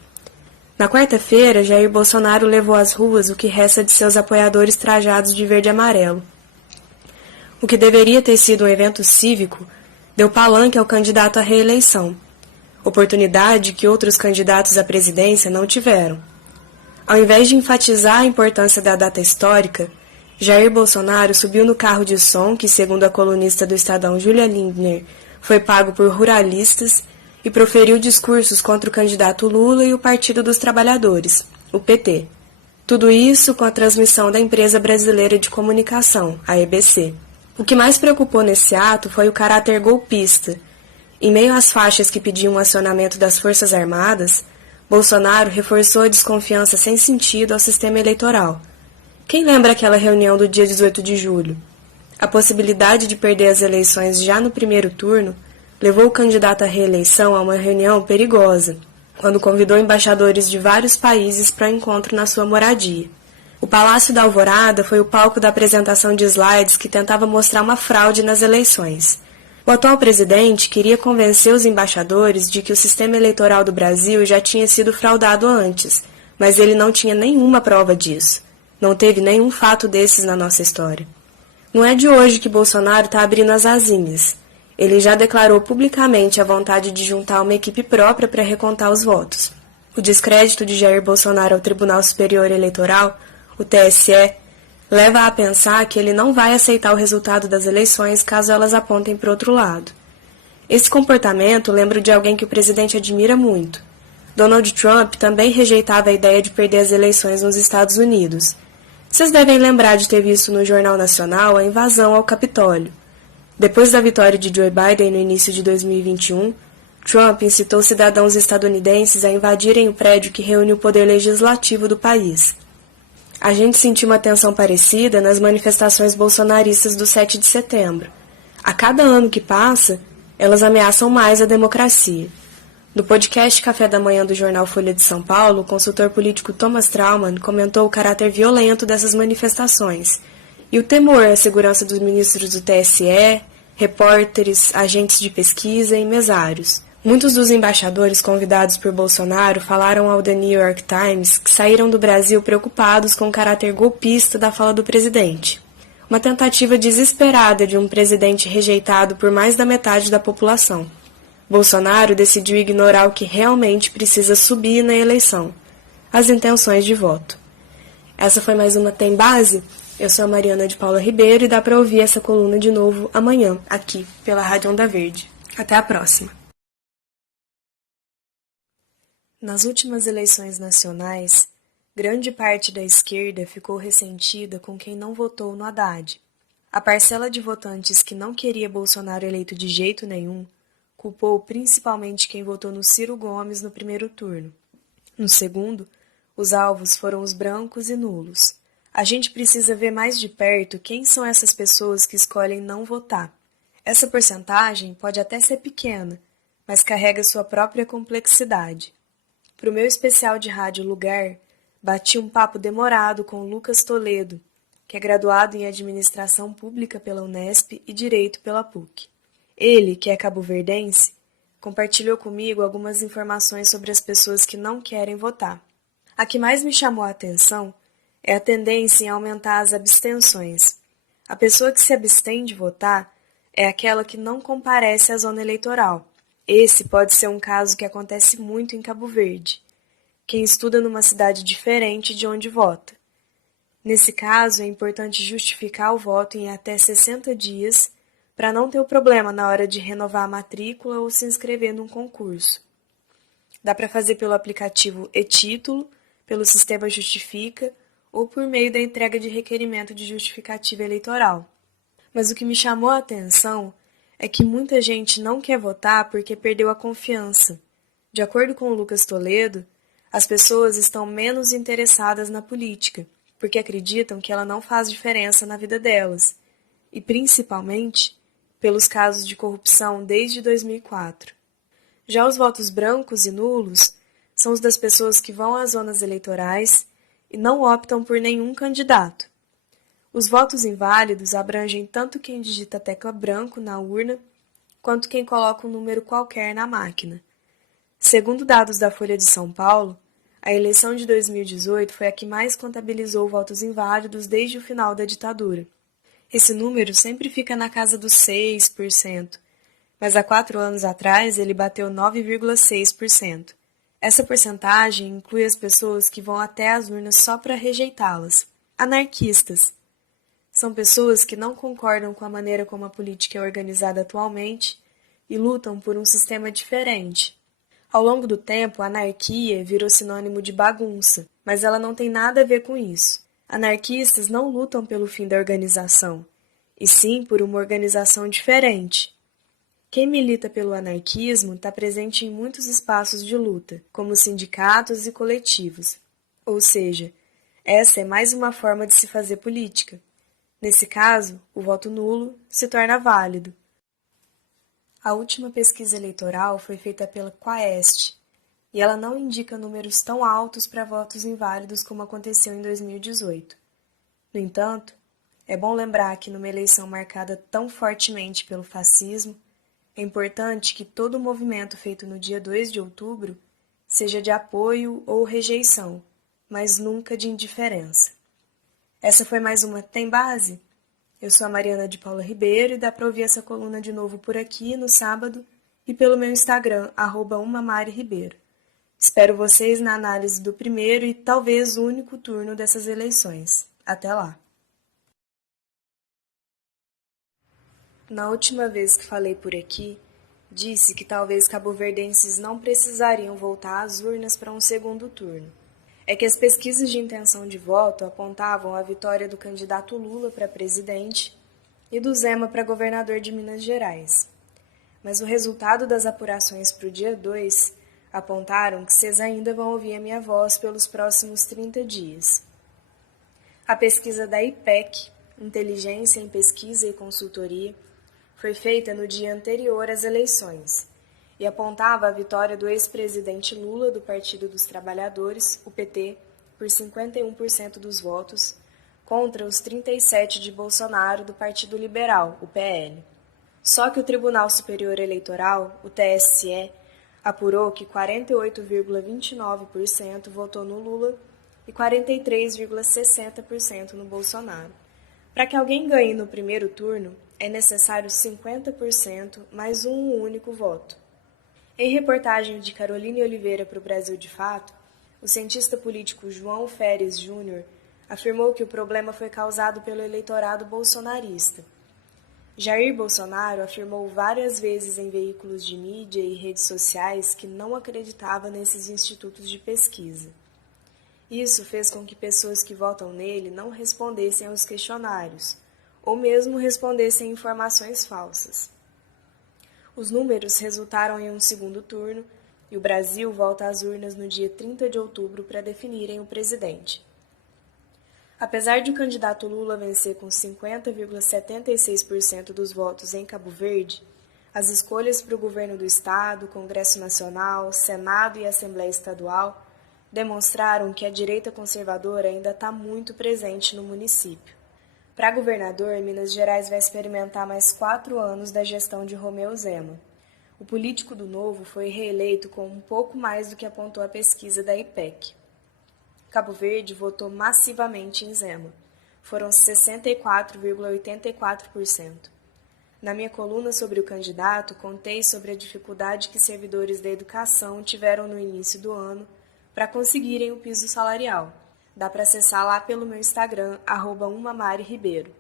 Na quarta-feira, Jair Bolsonaro levou às ruas o que resta de seus apoiadores trajados de verde e amarelo. O que deveria ter sido um evento cívico deu palanque ao candidato à reeleição, oportunidade que outros candidatos à presidência não tiveram. Ao invés de enfatizar a importância da data histórica, Jair Bolsonaro subiu no carro de som que, segundo a colunista do Estadão Júlia Lindner, foi pago por ruralistas e proferiu discursos contra o candidato Lula e o Partido dos Trabalhadores, o PT. Tudo isso com a transmissão da Empresa Brasileira de Comunicação, a EBC. O que mais preocupou nesse ato foi o caráter golpista. Em meio às faixas que pediam o acionamento das Forças Armadas, Bolsonaro reforçou a desconfiança sem sentido ao sistema eleitoral. Quem lembra aquela reunião do dia 18 de julho? A possibilidade de perder as eleições já no primeiro turno levou o candidato à reeleição a uma reunião perigosa, quando convidou embaixadores de vários países para um encontro na sua moradia. O Palácio da Alvorada foi o palco da apresentação de slides que tentava mostrar uma fraude nas eleições. O atual presidente queria convencer os embaixadores de que o sistema eleitoral do Brasil já tinha sido fraudado antes, mas ele não tinha nenhuma prova disso. Não teve nenhum fato desses na nossa história. Não é de hoje que Bolsonaro está abrindo as asinhas. Ele já declarou publicamente a vontade de juntar uma equipe própria para recontar os votos. O descrédito de Jair Bolsonaro ao Tribunal Superior Eleitoral, o TSE, leva a pensar que ele não vai aceitar o resultado das eleições caso elas apontem para outro lado. Esse comportamento lembra de alguém que o presidente admira muito. Donald Trump também rejeitava a ideia de perder as eleições nos Estados Unidos. Vocês devem lembrar de ter visto no Jornal Nacional a invasão ao Capitólio. Depois da vitória de Joe Biden no início de 2021, Trump incitou cidadãos estadunidenses a invadirem o prédio que reúne o poder legislativo do país. A gente sentiu uma tensão parecida nas manifestações bolsonaristas do 7 de setembro. A cada ano que passa, elas ameaçam mais a democracia. No podcast Café da Manhã do jornal Folha de São Paulo, o consultor político Thomas Traumann comentou o caráter violento dessas manifestações e o temor à segurança dos ministros do TSE, repórteres, agentes de pesquisa e mesários. Muitos dos embaixadores convidados por Bolsonaro falaram ao The New York Times que saíram do Brasil preocupados com o caráter golpista da fala do presidente. Uma tentativa desesperada de um presidente rejeitado por mais da metade da população. Bolsonaro decidiu ignorar o que realmente precisa subir na eleição: as intenções de voto. Essa foi mais uma Tem Base? Eu sou a Mariana de Paula Ribeiro e dá para ouvir essa coluna de novo amanhã, aqui, pela Rádio Onda Verde. Até a próxima! Nas últimas eleições nacionais, grande parte da esquerda ficou ressentida com quem não votou no Haddad. A parcela de votantes que não queria Bolsonaro eleito de jeito nenhum culpou principalmente quem votou no Ciro Gomes no primeiro turno. No segundo, os alvos foram os brancos e nulos. A gente precisa ver mais de perto quem são essas pessoas que escolhem não votar. Essa porcentagem pode até ser pequena, mas carrega sua própria complexidade. Para o meu especial de rádio Lugar, bati um papo demorado com Lucas Toledo, que é graduado em Administração Pública pela Unesp e Direito pela PUC. Ele, que é cabo-verdense, compartilhou comigo algumas informações sobre as pessoas que não querem votar. A que mais me chamou a atenção é a tendência em aumentar as abstenções. A pessoa que se abstém de votar é aquela que não comparece à zona eleitoral. Esse pode ser um caso que acontece muito em Cabo Verde. Quem estuda numa cidade diferente de onde vota. Nesse caso, é importante justificar o voto em até 60 dias para não ter o problema na hora de renovar a matrícula ou se inscrever num concurso. Dá para fazer pelo aplicativo e-Título, pelo sistema Justifica ou por meio da entrega de requerimento de justificativa eleitoral. Mas o que me chamou a atenção é que muita gente não quer votar porque perdeu a confiança. De acordo com o Lucas Toledo, as pessoas estão menos interessadas na política, porque acreditam que ela não faz diferença na vida delas, e principalmente pelos casos de corrupção desde 2004. Já os votos brancos e nulos são os das pessoas que vão às zonas eleitorais e não optam por nenhum candidato. Os votos inválidos abrangem tanto quem digita a tecla branco na urna, quanto quem coloca um número qualquer na máquina. Segundo dados da Folha de São Paulo, a eleição de 2018 foi a que mais contabilizou votos inválidos desde o final da ditadura. Esse número sempre fica na casa dos 6%, mas há 4 anos atrás ele bateu 9,6%. Essa porcentagem inclui as pessoas que vão até as urnas só para rejeitá-las. Anarquistas. São pessoas que não concordam com a maneira como a política é organizada atualmente e lutam por um sistema diferente. Ao longo do tempo, a anarquia virou sinônimo de bagunça. Mas ela não tem nada a ver com isso. Anarquistas não lutam pelo fim da organização, e sim por uma organização diferente. Quem milita pelo anarquismo está presente em muitos espaços de luta, como sindicatos e coletivos. Ou seja, essa é mais uma forma de se fazer política. Nesse caso, o voto nulo se torna válido. A última pesquisa eleitoral foi feita pela Quaest, e ela não indica números tão altos para votos inválidos como aconteceu em 2018. No entanto, é bom lembrar que numa eleição marcada tão fortemente pelo fascismo, é importante que todo o movimento feito no dia 2 de outubro seja de apoio ou rejeição, mas nunca de indiferença. Essa foi mais uma Tem Base? Eu sou a Mariana de Paula Ribeiro e dá para ouvir essa coluna de novo por aqui no sábado e pelo meu Instagram, @umamariribeiro. Espero vocês na análise do primeiro e talvez único turno dessas eleições. Até lá! Na última vez que falei por aqui, disse que talvez caboverdenses não precisariam voltar às urnas para um segundo turno. É que as pesquisas de intenção de voto apontavam a vitória do candidato Lula para presidente e do Zema para governador de Minas Gerais. Mas o resultado das apurações para o dia 2 apontaram que vocês ainda vão ouvir a minha voz pelos próximos 30 dias. A pesquisa da IPEC, Inteligência em Pesquisa e Consultoria, foi feita no dia anterior às eleições e apontava a vitória do ex-presidente Lula do Partido dos Trabalhadores, o PT, por 51% dos votos, contra os 37% de Bolsonaro do Partido Liberal, o PL. Só que o Tribunal Superior Eleitoral, o TSE, apurou que 48,29% votou no Lula e 43,60% no Bolsonaro. Para que alguém ganhe no primeiro turno, é necessário 50% mais um único voto. Em reportagem de Caroline Oliveira para o Brasil de Fato, o cientista político João Férez Júnior afirmou que o problema foi causado pelo eleitorado bolsonarista. Jair Bolsonaro afirmou várias vezes em veículos de mídia e redes sociais que não acreditava nesses institutos de pesquisa. Isso fez com que pessoas que votam nele não respondessem aos questionários, ou mesmo respondessem informações falsas. Os números resultaram em um segundo turno e o Brasil volta às urnas no dia 30 de outubro para definirem o presidente. Apesar de o candidato Lula vencer com 50,76% dos votos em Cabo Verde, as escolhas para o governo do Estado, Congresso Nacional, Senado e Assembleia Estadual demonstraram que a direita conservadora ainda está muito presente no município. Para governador, Minas Gerais vai experimentar mais 4 anos da gestão de Romeu Zema. O político do Novo foi reeleito com um pouco mais do que apontou a pesquisa da IPEC. Cabo Verde votou massivamente em Zema. Foram 64,84%. Na minha coluna sobre o candidato, contei sobre a dificuldade que servidores da educação tiveram no início do ano para conseguirem o piso salarial. Dá para acessar lá pelo meu Instagram, @umamariribeiro.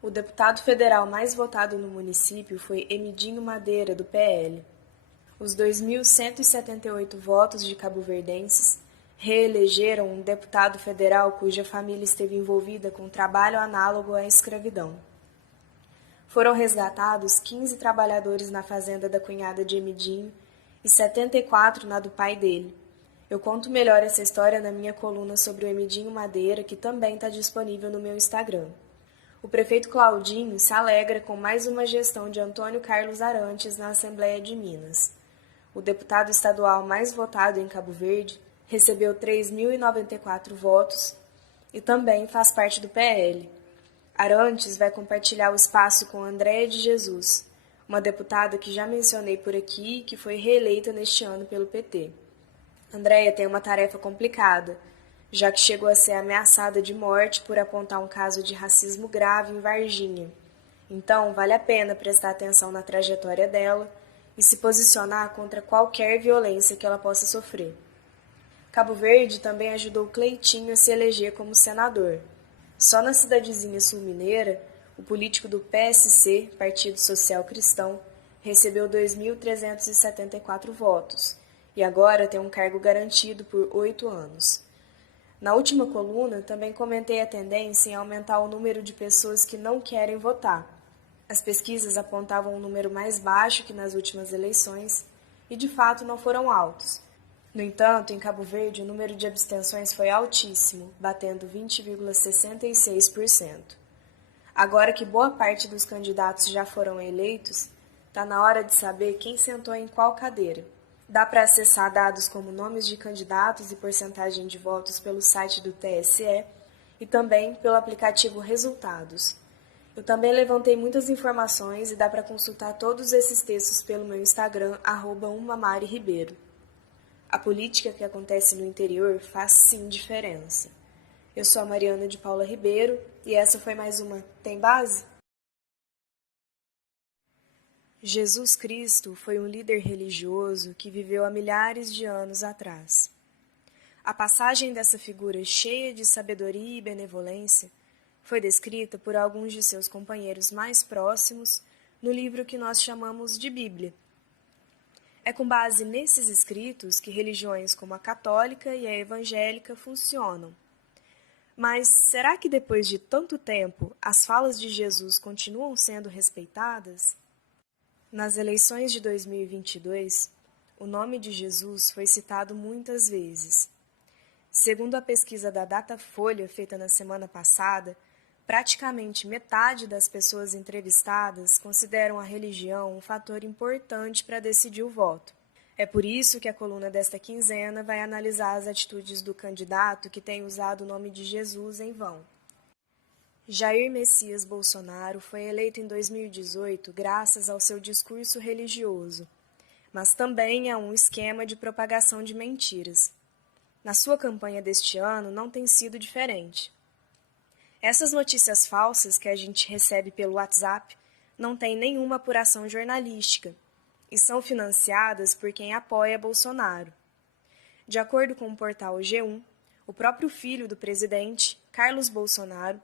O deputado federal mais votado no município foi Emidinho Madeira, do PL. Os 2.178 votos de cabo-verdenses reelegeram um deputado federal cuja família esteve envolvida com trabalho análogo à escravidão. Foram resgatados 15 trabalhadores na fazenda da cunhada de Emidinho e 74 na do pai dele. Eu conto melhor essa história na minha coluna sobre o Emidinho Madeira, que também está disponível no meu Instagram. O prefeito Claudinho se alegra com mais uma gestão de Antônio Carlos Arantes na Assembleia de Minas. O deputado estadual mais votado em Cabo Verde recebeu 3.094 votos e também faz parte do PL. Arantes vai compartilhar o espaço com Andréia de Jesus, uma deputada que já mencionei por aqui e que foi reeleita neste ano pelo PT. Andréia tem uma tarefa complicada, já que chegou a ser ameaçada de morte por apontar um caso de racismo grave em Varginha. Então, vale a pena prestar atenção na trajetória dela e se posicionar contra qualquer violência que ela possa sofrer. Cabo Verde também ajudou Cleitinho a se eleger como senador. Só na cidadezinha sul-mineira, o político do PSC, Partido Social Cristão, recebeu 2.374 votos e agora tem um cargo garantido por 8 anos. Na última coluna, também comentei a tendência em aumentar o número de pessoas que não querem votar. As pesquisas apontavam um número mais baixo que nas últimas eleições e, de fato, não foram altos. No entanto, em Cabo Verde, o número de abstenções foi altíssimo, batendo 20,66%. Agora que boa parte dos candidatos já foram eleitos, está na hora de saber quem sentou em qual cadeira. Dá para acessar dados como nomes de candidatos e porcentagem de votos pelo site do TSE e também pelo aplicativo Resultados. Eu também levantei muitas informações e dá para consultar todos esses textos pelo meu Instagram, @umamariribeiro. A política que acontece no interior faz sim diferença. Eu sou a Mariana de Paula Ribeiro e essa foi mais uma Tem Base? Jesus Cristo foi um líder religioso que viveu há milhares de anos atrás. A passagem dessa figura cheia de sabedoria e benevolência foi descrita por alguns de seus companheiros mais próximos no livro que nós chamamos de Bíblia. É com base nesses escritos que religiões como a católica e a evangélica funcionam. Mas será que depois de tanto tempo as falas de Jesus continuam sendo respeitadas? Nas eleições de 2022, o nome de Jesus foi citado muitas vezes. Segundo a pesquisa da Datafolha feita na semana passada, praticamente metade das pessoas entrevistadas consideram a religião um fator importante para decidir o voto. É por isso que a coluna desta quinzena vai analisar as atitudes do candidato que tem usado o nome de Jesus em vão. Jair Messias Bolsonaro foi eleito em 2018 graças ao seu discurso religioso, mas também a um esquema de propagação de mentiras. Na sua campanha deste ano não tem sido diferente. Essas notícias falsas que a gente recebe pelo WhatsApp não têm nenhuma apuração jornalística e são financiadas por quem apoia Bolsonaro. De acordo com o portal G1, o próprio filho do presidente, Carlos Bolsonaro,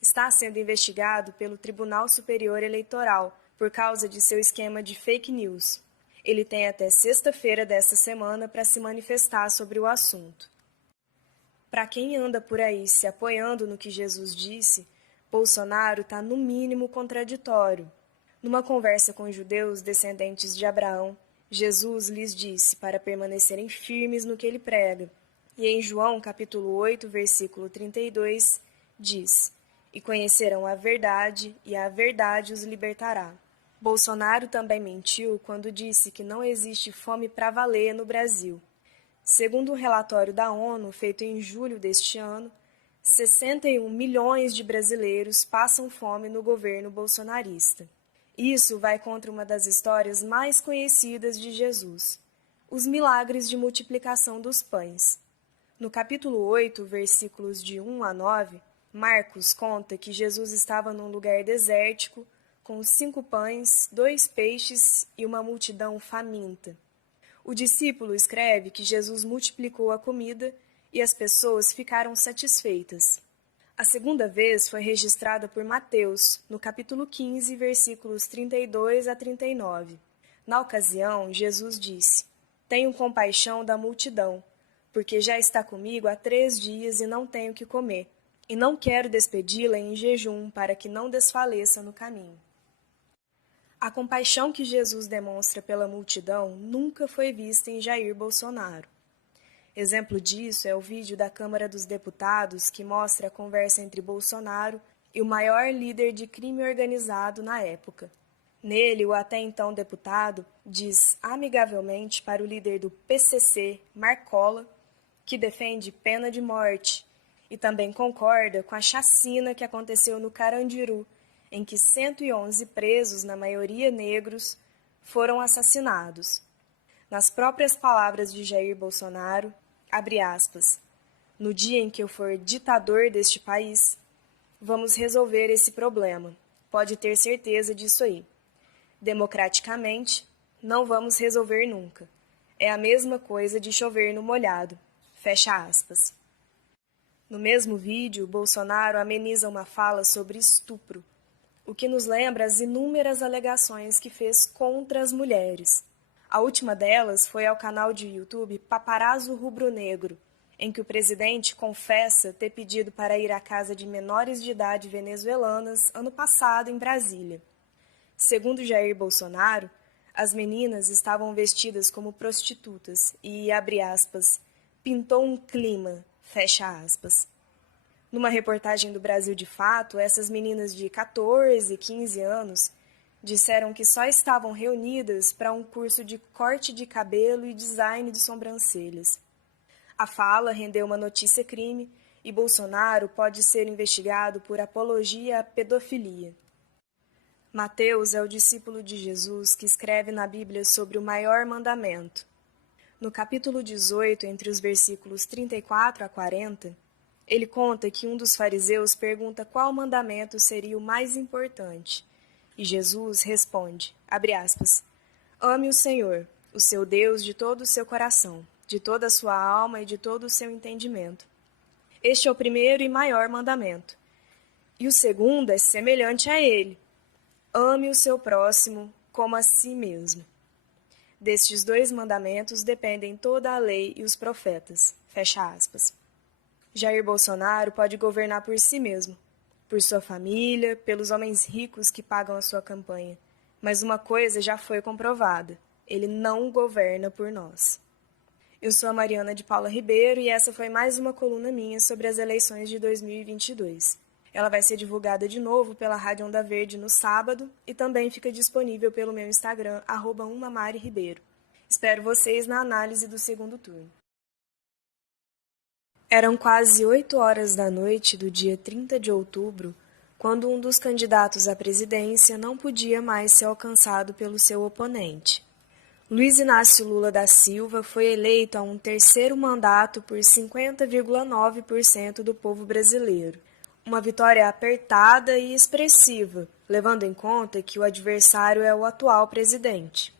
está sendo investigado pelo Tribunal Superior Eleitoral por causa de seu esquema de fake news. Ele tem até sexta-feira desta semana para se manifestar sobre o assunto. Para quem anda por aí se apoiando no que Jesus disse, Bolsonaro está no mínimo contraditório. Numa conversa com judeus descendentes de Abraão, Jesus lhes disse para permanecerem firmes no que ele prega. E em João capítulo 8, versículo 32, diz: "E conhecerão a verdade, e a verdade os libertará." Bolsonaro também mentiu quando disse que não existe fome para valer no Brasil. Segundo um relatório da ONU feito em julho deste ano, 61 milhões de brasileiros passam fome no governo bolsonarista. Isso vai contra uma das histórias mais conhecidas de Jesus, os milagres de multiplicação dos pães. No capítulo 8, versículos de 1 a 9, Marcos conta que Jesus estava num lugar desértico, com 5 pães, 2 peixes e uma multidão faminta. O discípulo escreve que Jesus multiplicou a comida e as pessoas ficaram satisfeitas. A segunda vez foi registrada por Mateus, no capítulo 15, versículos 32 a 39. Na ocasião, Jesus disse: "Tenho compaixão da multidão, porque já está comigo há 3 dias e não tenho que comer, e não quero despedi-la em jejum para que não desfaleça no caminho." A compaixão que Jesus demonstra pela multidão nunca foi vista em Jair Bolsonaro. Exemplo disso é o vídeo da Câmara dos Deputados que mostra a conversa entre Bolsonaro e o maior líder de crime organizado na época. Nele, o até então deputado diz amigavelmente para o líder do PCC, Marcola, que defende pena de morte e também concorda com a chacina que aconteceu no Carandiru, em que 111 presos, na maioria negros, foram assassinados. Nas próprias palavras de Jair Bolsonaro, abre aspas, "No dia em que eu for ditador deste país, vamos resolver esse problema. Pode ter certeza disso aí. Democraticamente, não vamos resolver nunca. É a mesma coisa de chover no molhado." Fecha aspas. No mesmo vídeo, Bolsonaro ameniza uma fala sobre estupro, o que nos lembra as inúmeras alegações que fez contra as mulheres. A última delas foi ao canal de YouTube Paparazzo Rubro Negro, em que o presidente confessa ter pedido para ir à casa de menores de idade venezuelanas ano passado em Brasília. Segundo Jair Bolsonaro, as meninas estavam vestidas como prostitutas e, abre aspas, pintou um clima, fecha aspas. Numa reportagem do Brasil de Fato, essas meninas de 14 e 15 anos disseram que só estavam reunidas para um curso de corte de cabelo e design de sobrancelhas. A fala rendeu uma notícia-crime e Bolsonaro pode ser investigado por apologia à pedofilia. Mateus é o discípulo de Jesus que escreve na Bíblia sobre o maior mandamento. No capítulo 18, entre os versículos 34 a 40, ele conta que um dos fariseus pergunta qual mandamento seria o mais importante. E Jesus responde, abre aspas, ame o Senhor, o seu Deus, de todo o seu coração, de toda a sua alma e de todo o seu entendimento. Este é o primeiro e maior mandamento. E o segundo é semelhante a ele. Ame o seu próximo como a si mesmo. Destes dois mandamentos dependem toda a lei e os profetas. Fecha aspas. Jair Bolsonaro pode governar por si mesmo, por sua família, pelos homens ricos que pagam a sua campanha. Mas uma coisa já foi comprovada: ele não governa por nós. Eu sou a Mariana de Paula Ribeiro e essa foi mais uma coluna minha sobre as eleições de 2022. Ela vai ser divulgada de novo pela Rádio Onda Verde no sábado e também fica disponível pelo meu Instagram, @umamariribeiro. Espero vocês na análise do segundo turno. Eram quase 8 horas da noite do dia 30 de outubro, quando um dos candidatos à presidência não podia mais ser alcançado pelo seu oponente. Luiz Inácio Lula da Silva foi eleito a um terceiro mandato por 50,9% do povo brasileiro. Uma vitória apertada e expressiva, levando em conta que o adversário é o atual presidente.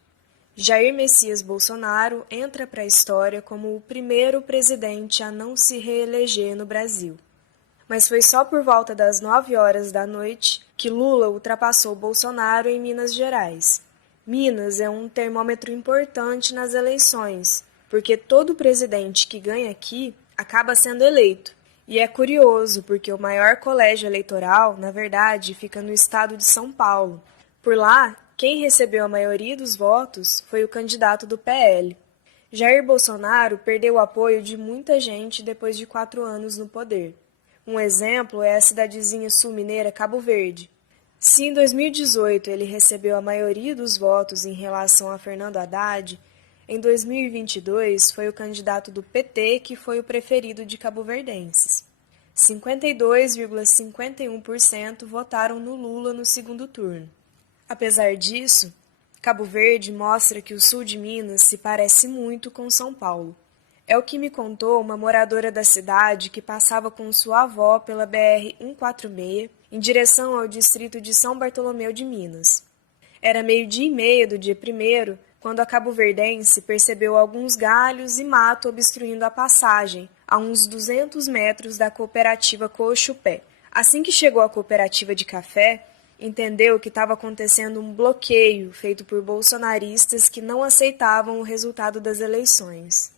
Jair Messias Bolsonaro entra para a história como o primeiro presidente a não se reeleger no Brasil. Mas foi só por volta das 9 horas da noite que Lula ultrapassou Bolsonaro em Minas Gerais. Minas é um termômetro importante nas eleições, porque todo presidente que ganha aqui acaba sendo eleito. E é curioso, porque o maior colégio eleitoral, na verdade, fica no estado de São Paulo. Por lá, quem recebeu a maioria dos votos foi o candidato do PL. Jair Bolsonaro perdeu o apoio de muita gente depois de 4 anos no poder. Um exemplo é a cidadezinha sul-mineira Cabo Verde. Se em 2018 ele recebeu a maioria dos votos em relação a Fernando Haddad, em 2022 foi o candidato do PT que foi o preferido de cabo-verdenses. 52,51% votaram no Lula no segundo turno. Apesar disso, Cabo Verde mostra que o sul de Minas se parece muito com São Paulo. É o que me contou uma moradora da cidade que passava com sua avó pela BR-146 em direção ao distrito de São Bartolomeu de Minas. Era 12:30 do dia 1º, quando a cabo-verdense percebeu alguns galhos e mato obstruindo a passagem, a uns 200 metros da cooperativa Coxupé. Assim que chegou à cooperativa de café, entendeu que estava acontecendo um bloqueio feito por bolsonaristas que não aceitavam o resultado das eleições.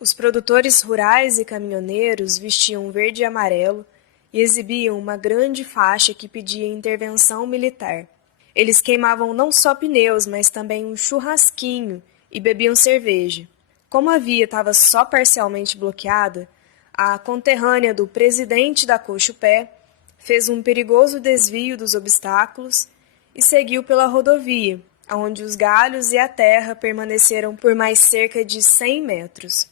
Os produtores rurais e caminhoneiros vestiam verde e amarelo e exibiam uma grande faixa que pedia intervenção militar. Eles queimavam não só pneus, mas também um churrasquinho e bebiam cerveja. Como a via estava só parcialmente bloqueada, a conterrânea do presidente da Coxupé fez um perigoso desvio dos obstáculos e seguiu pela rodovia, onde os galhos e a terra permaneceram por mais cerca de 100 metros.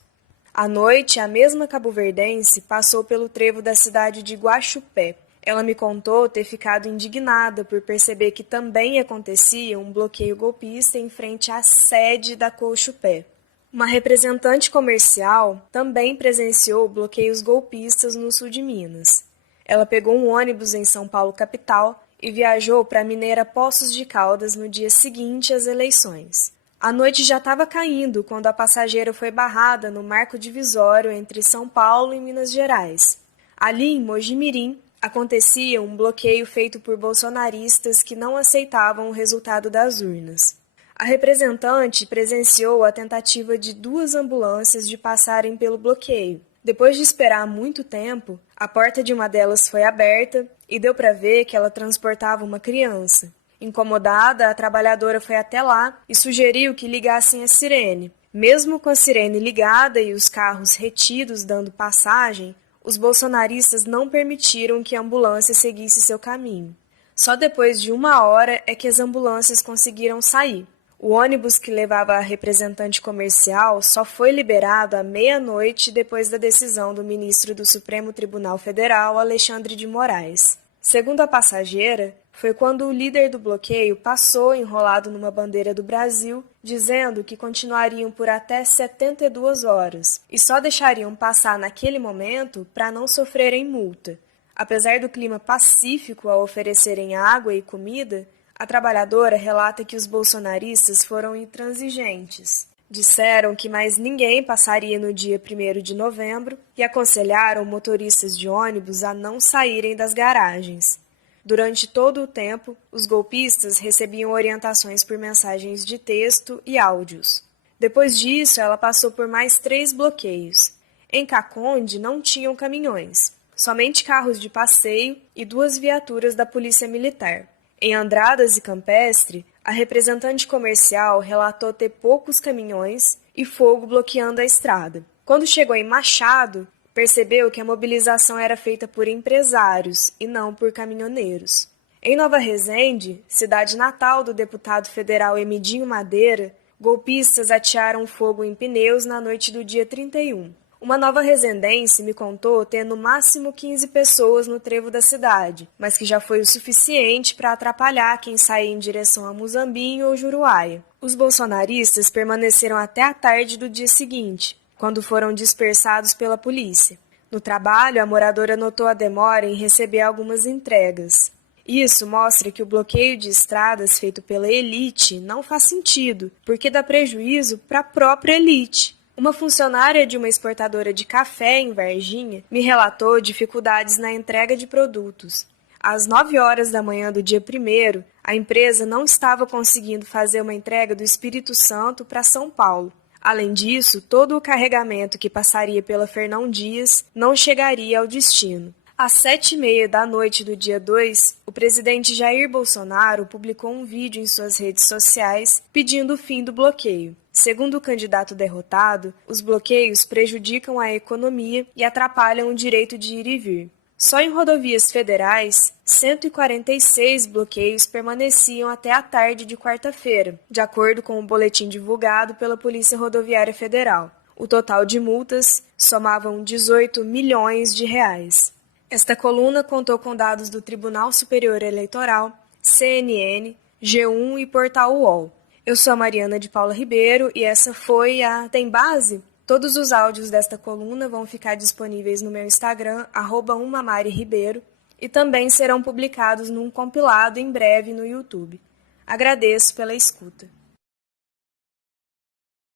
À noite, a mesma cabo-verdense passou pelo trevo da cidade de Guaxupé. Ela me contou ter ficado indignada por perceber que também acontecia um bloqueio golpista em frente à sede da Coxupé. Uma representante comercial também presenciou bloqueios golpistas no sul de Minas. Ela pegou um ônibus em São Paulo capital e viajou para a mineira Poços de Caldas no dia seguinte às eleições. A noite já estava caindo quando a passageira foi barrada no marco divisório entre São Paulo e Minas Gerais. Ali, em Mojimirim, acontecia um bloqueio feito por bolsonaristas que não aceitavam o resultado das urnas. A representante presenciou a tentativa de 2 ambulâncias de passarem pelo bloqueio. Depois de esperar muito tempo, a porta de uma delas foi aberta e deu para ver que ela transportava uma criança. Incomodada, a trabalhadora foi até lá e sugeriu que ligassem a sirene. Mesmo com a sirene ligada e os carros retidos dando passagem, os bolsonaristas não permitiram que a ambulância seguisse seu caminho. Só depois de 1 hora é que as ambulâncias conseguiram sair. O ônibus que levava a representante comercial só foi liberado à meia-noite depois da decisão do ministro do Supremo Tribunal Federal, Alexandre de Moraes. Segundo a passageira, foi quando o líder do bloqueio passou enrolado numa bandeira do Brasil, dizendo que continuariam por até 72 horas e só deixariam passar naquele momento para não sofrerem multa. Apesar do clima pacífico ao oferecerem água e comida, a trabalhadora relata que os bolsonaristas foram intransigentes. Disseram que mais ninguém passaria no dia 1º de novembro e aconselharam motoristas de ônibus a não saírem das garagens. Durante todo o tempo, os golpistas recebiam orientações por mensagens de texto e áudios. Depois disso, ela passou por mais 3 bloqueios. Em Caconde não tinham caminhões, somente carros de passeio e 2 viaturas da Polícia Militar. Em Andradas e Campestre, a representante comercial relatou ter poucos caminhões e fogo bloqueando a estrada. Quando chegou em Machado, percebeu que a mobilização era feita por empresários e não por caminhoneiros. Em Nova Resende, cidade natal do deputado federal Emidinho Madeira, golpistas atearam fogo em pneus na noite do dia 31. Uma nova resendense me contou ter no máximo 15 pessoas no trevo da cidade, mas que já foi o suficiente para atrapalhar quem saía em direção a Muzambinho ou Juruáia. Os bolsonaristas permaneceram até a tarde do dia seguinte, quando foram dispersados pela polícia. No trabalho, a moradora notou a demora em receber algumas entregas. Isso mostra que o bloqueio de estradas feito pela elite não faz sentido, porque dá prejuízo para a própria elite. Uma funcionária de uma exportadora de café em Varginha me relatou dificuldades na entrega de produtos. Às 9 horas da manhã do dia 1º, a empresa não estava conseguindo fazer uma entrega do Espírito Santo para São Paulo. Além disso, todo o carregamento que passaria pela Fernão Dias não chegaria ao destino. Às 7h30 da noite do dia 2, o presidente Jair Bolsonaro publicou um vídeo em suas redes sociais pedindo o fim do bloqueio. Segundo o candidato derrotado, os bloqueios prejudicam a economia e atrapalham o direito de ir e vir. Só em rodovias federais, 146 bloqueios permaneciam até a tarde de quarta-feira, de acordo com o boletim divulgado pela Polícia Rodoviária Federal. O total de multas somavam 18 milhões de reais. Esta coluna contou com dados do Tribunal Superior Eleitoral, CNN, G1 e Portal UOL. Eu sou a Mariana de Paula Ribeiro e essa foi a Tem Base? Todos os áudios desta coluna vão ficar disponíveis no meu Instagram, @umamariribeiro, e também serão publicados num compilado em breve no YouTube. Agradeço pela escuta.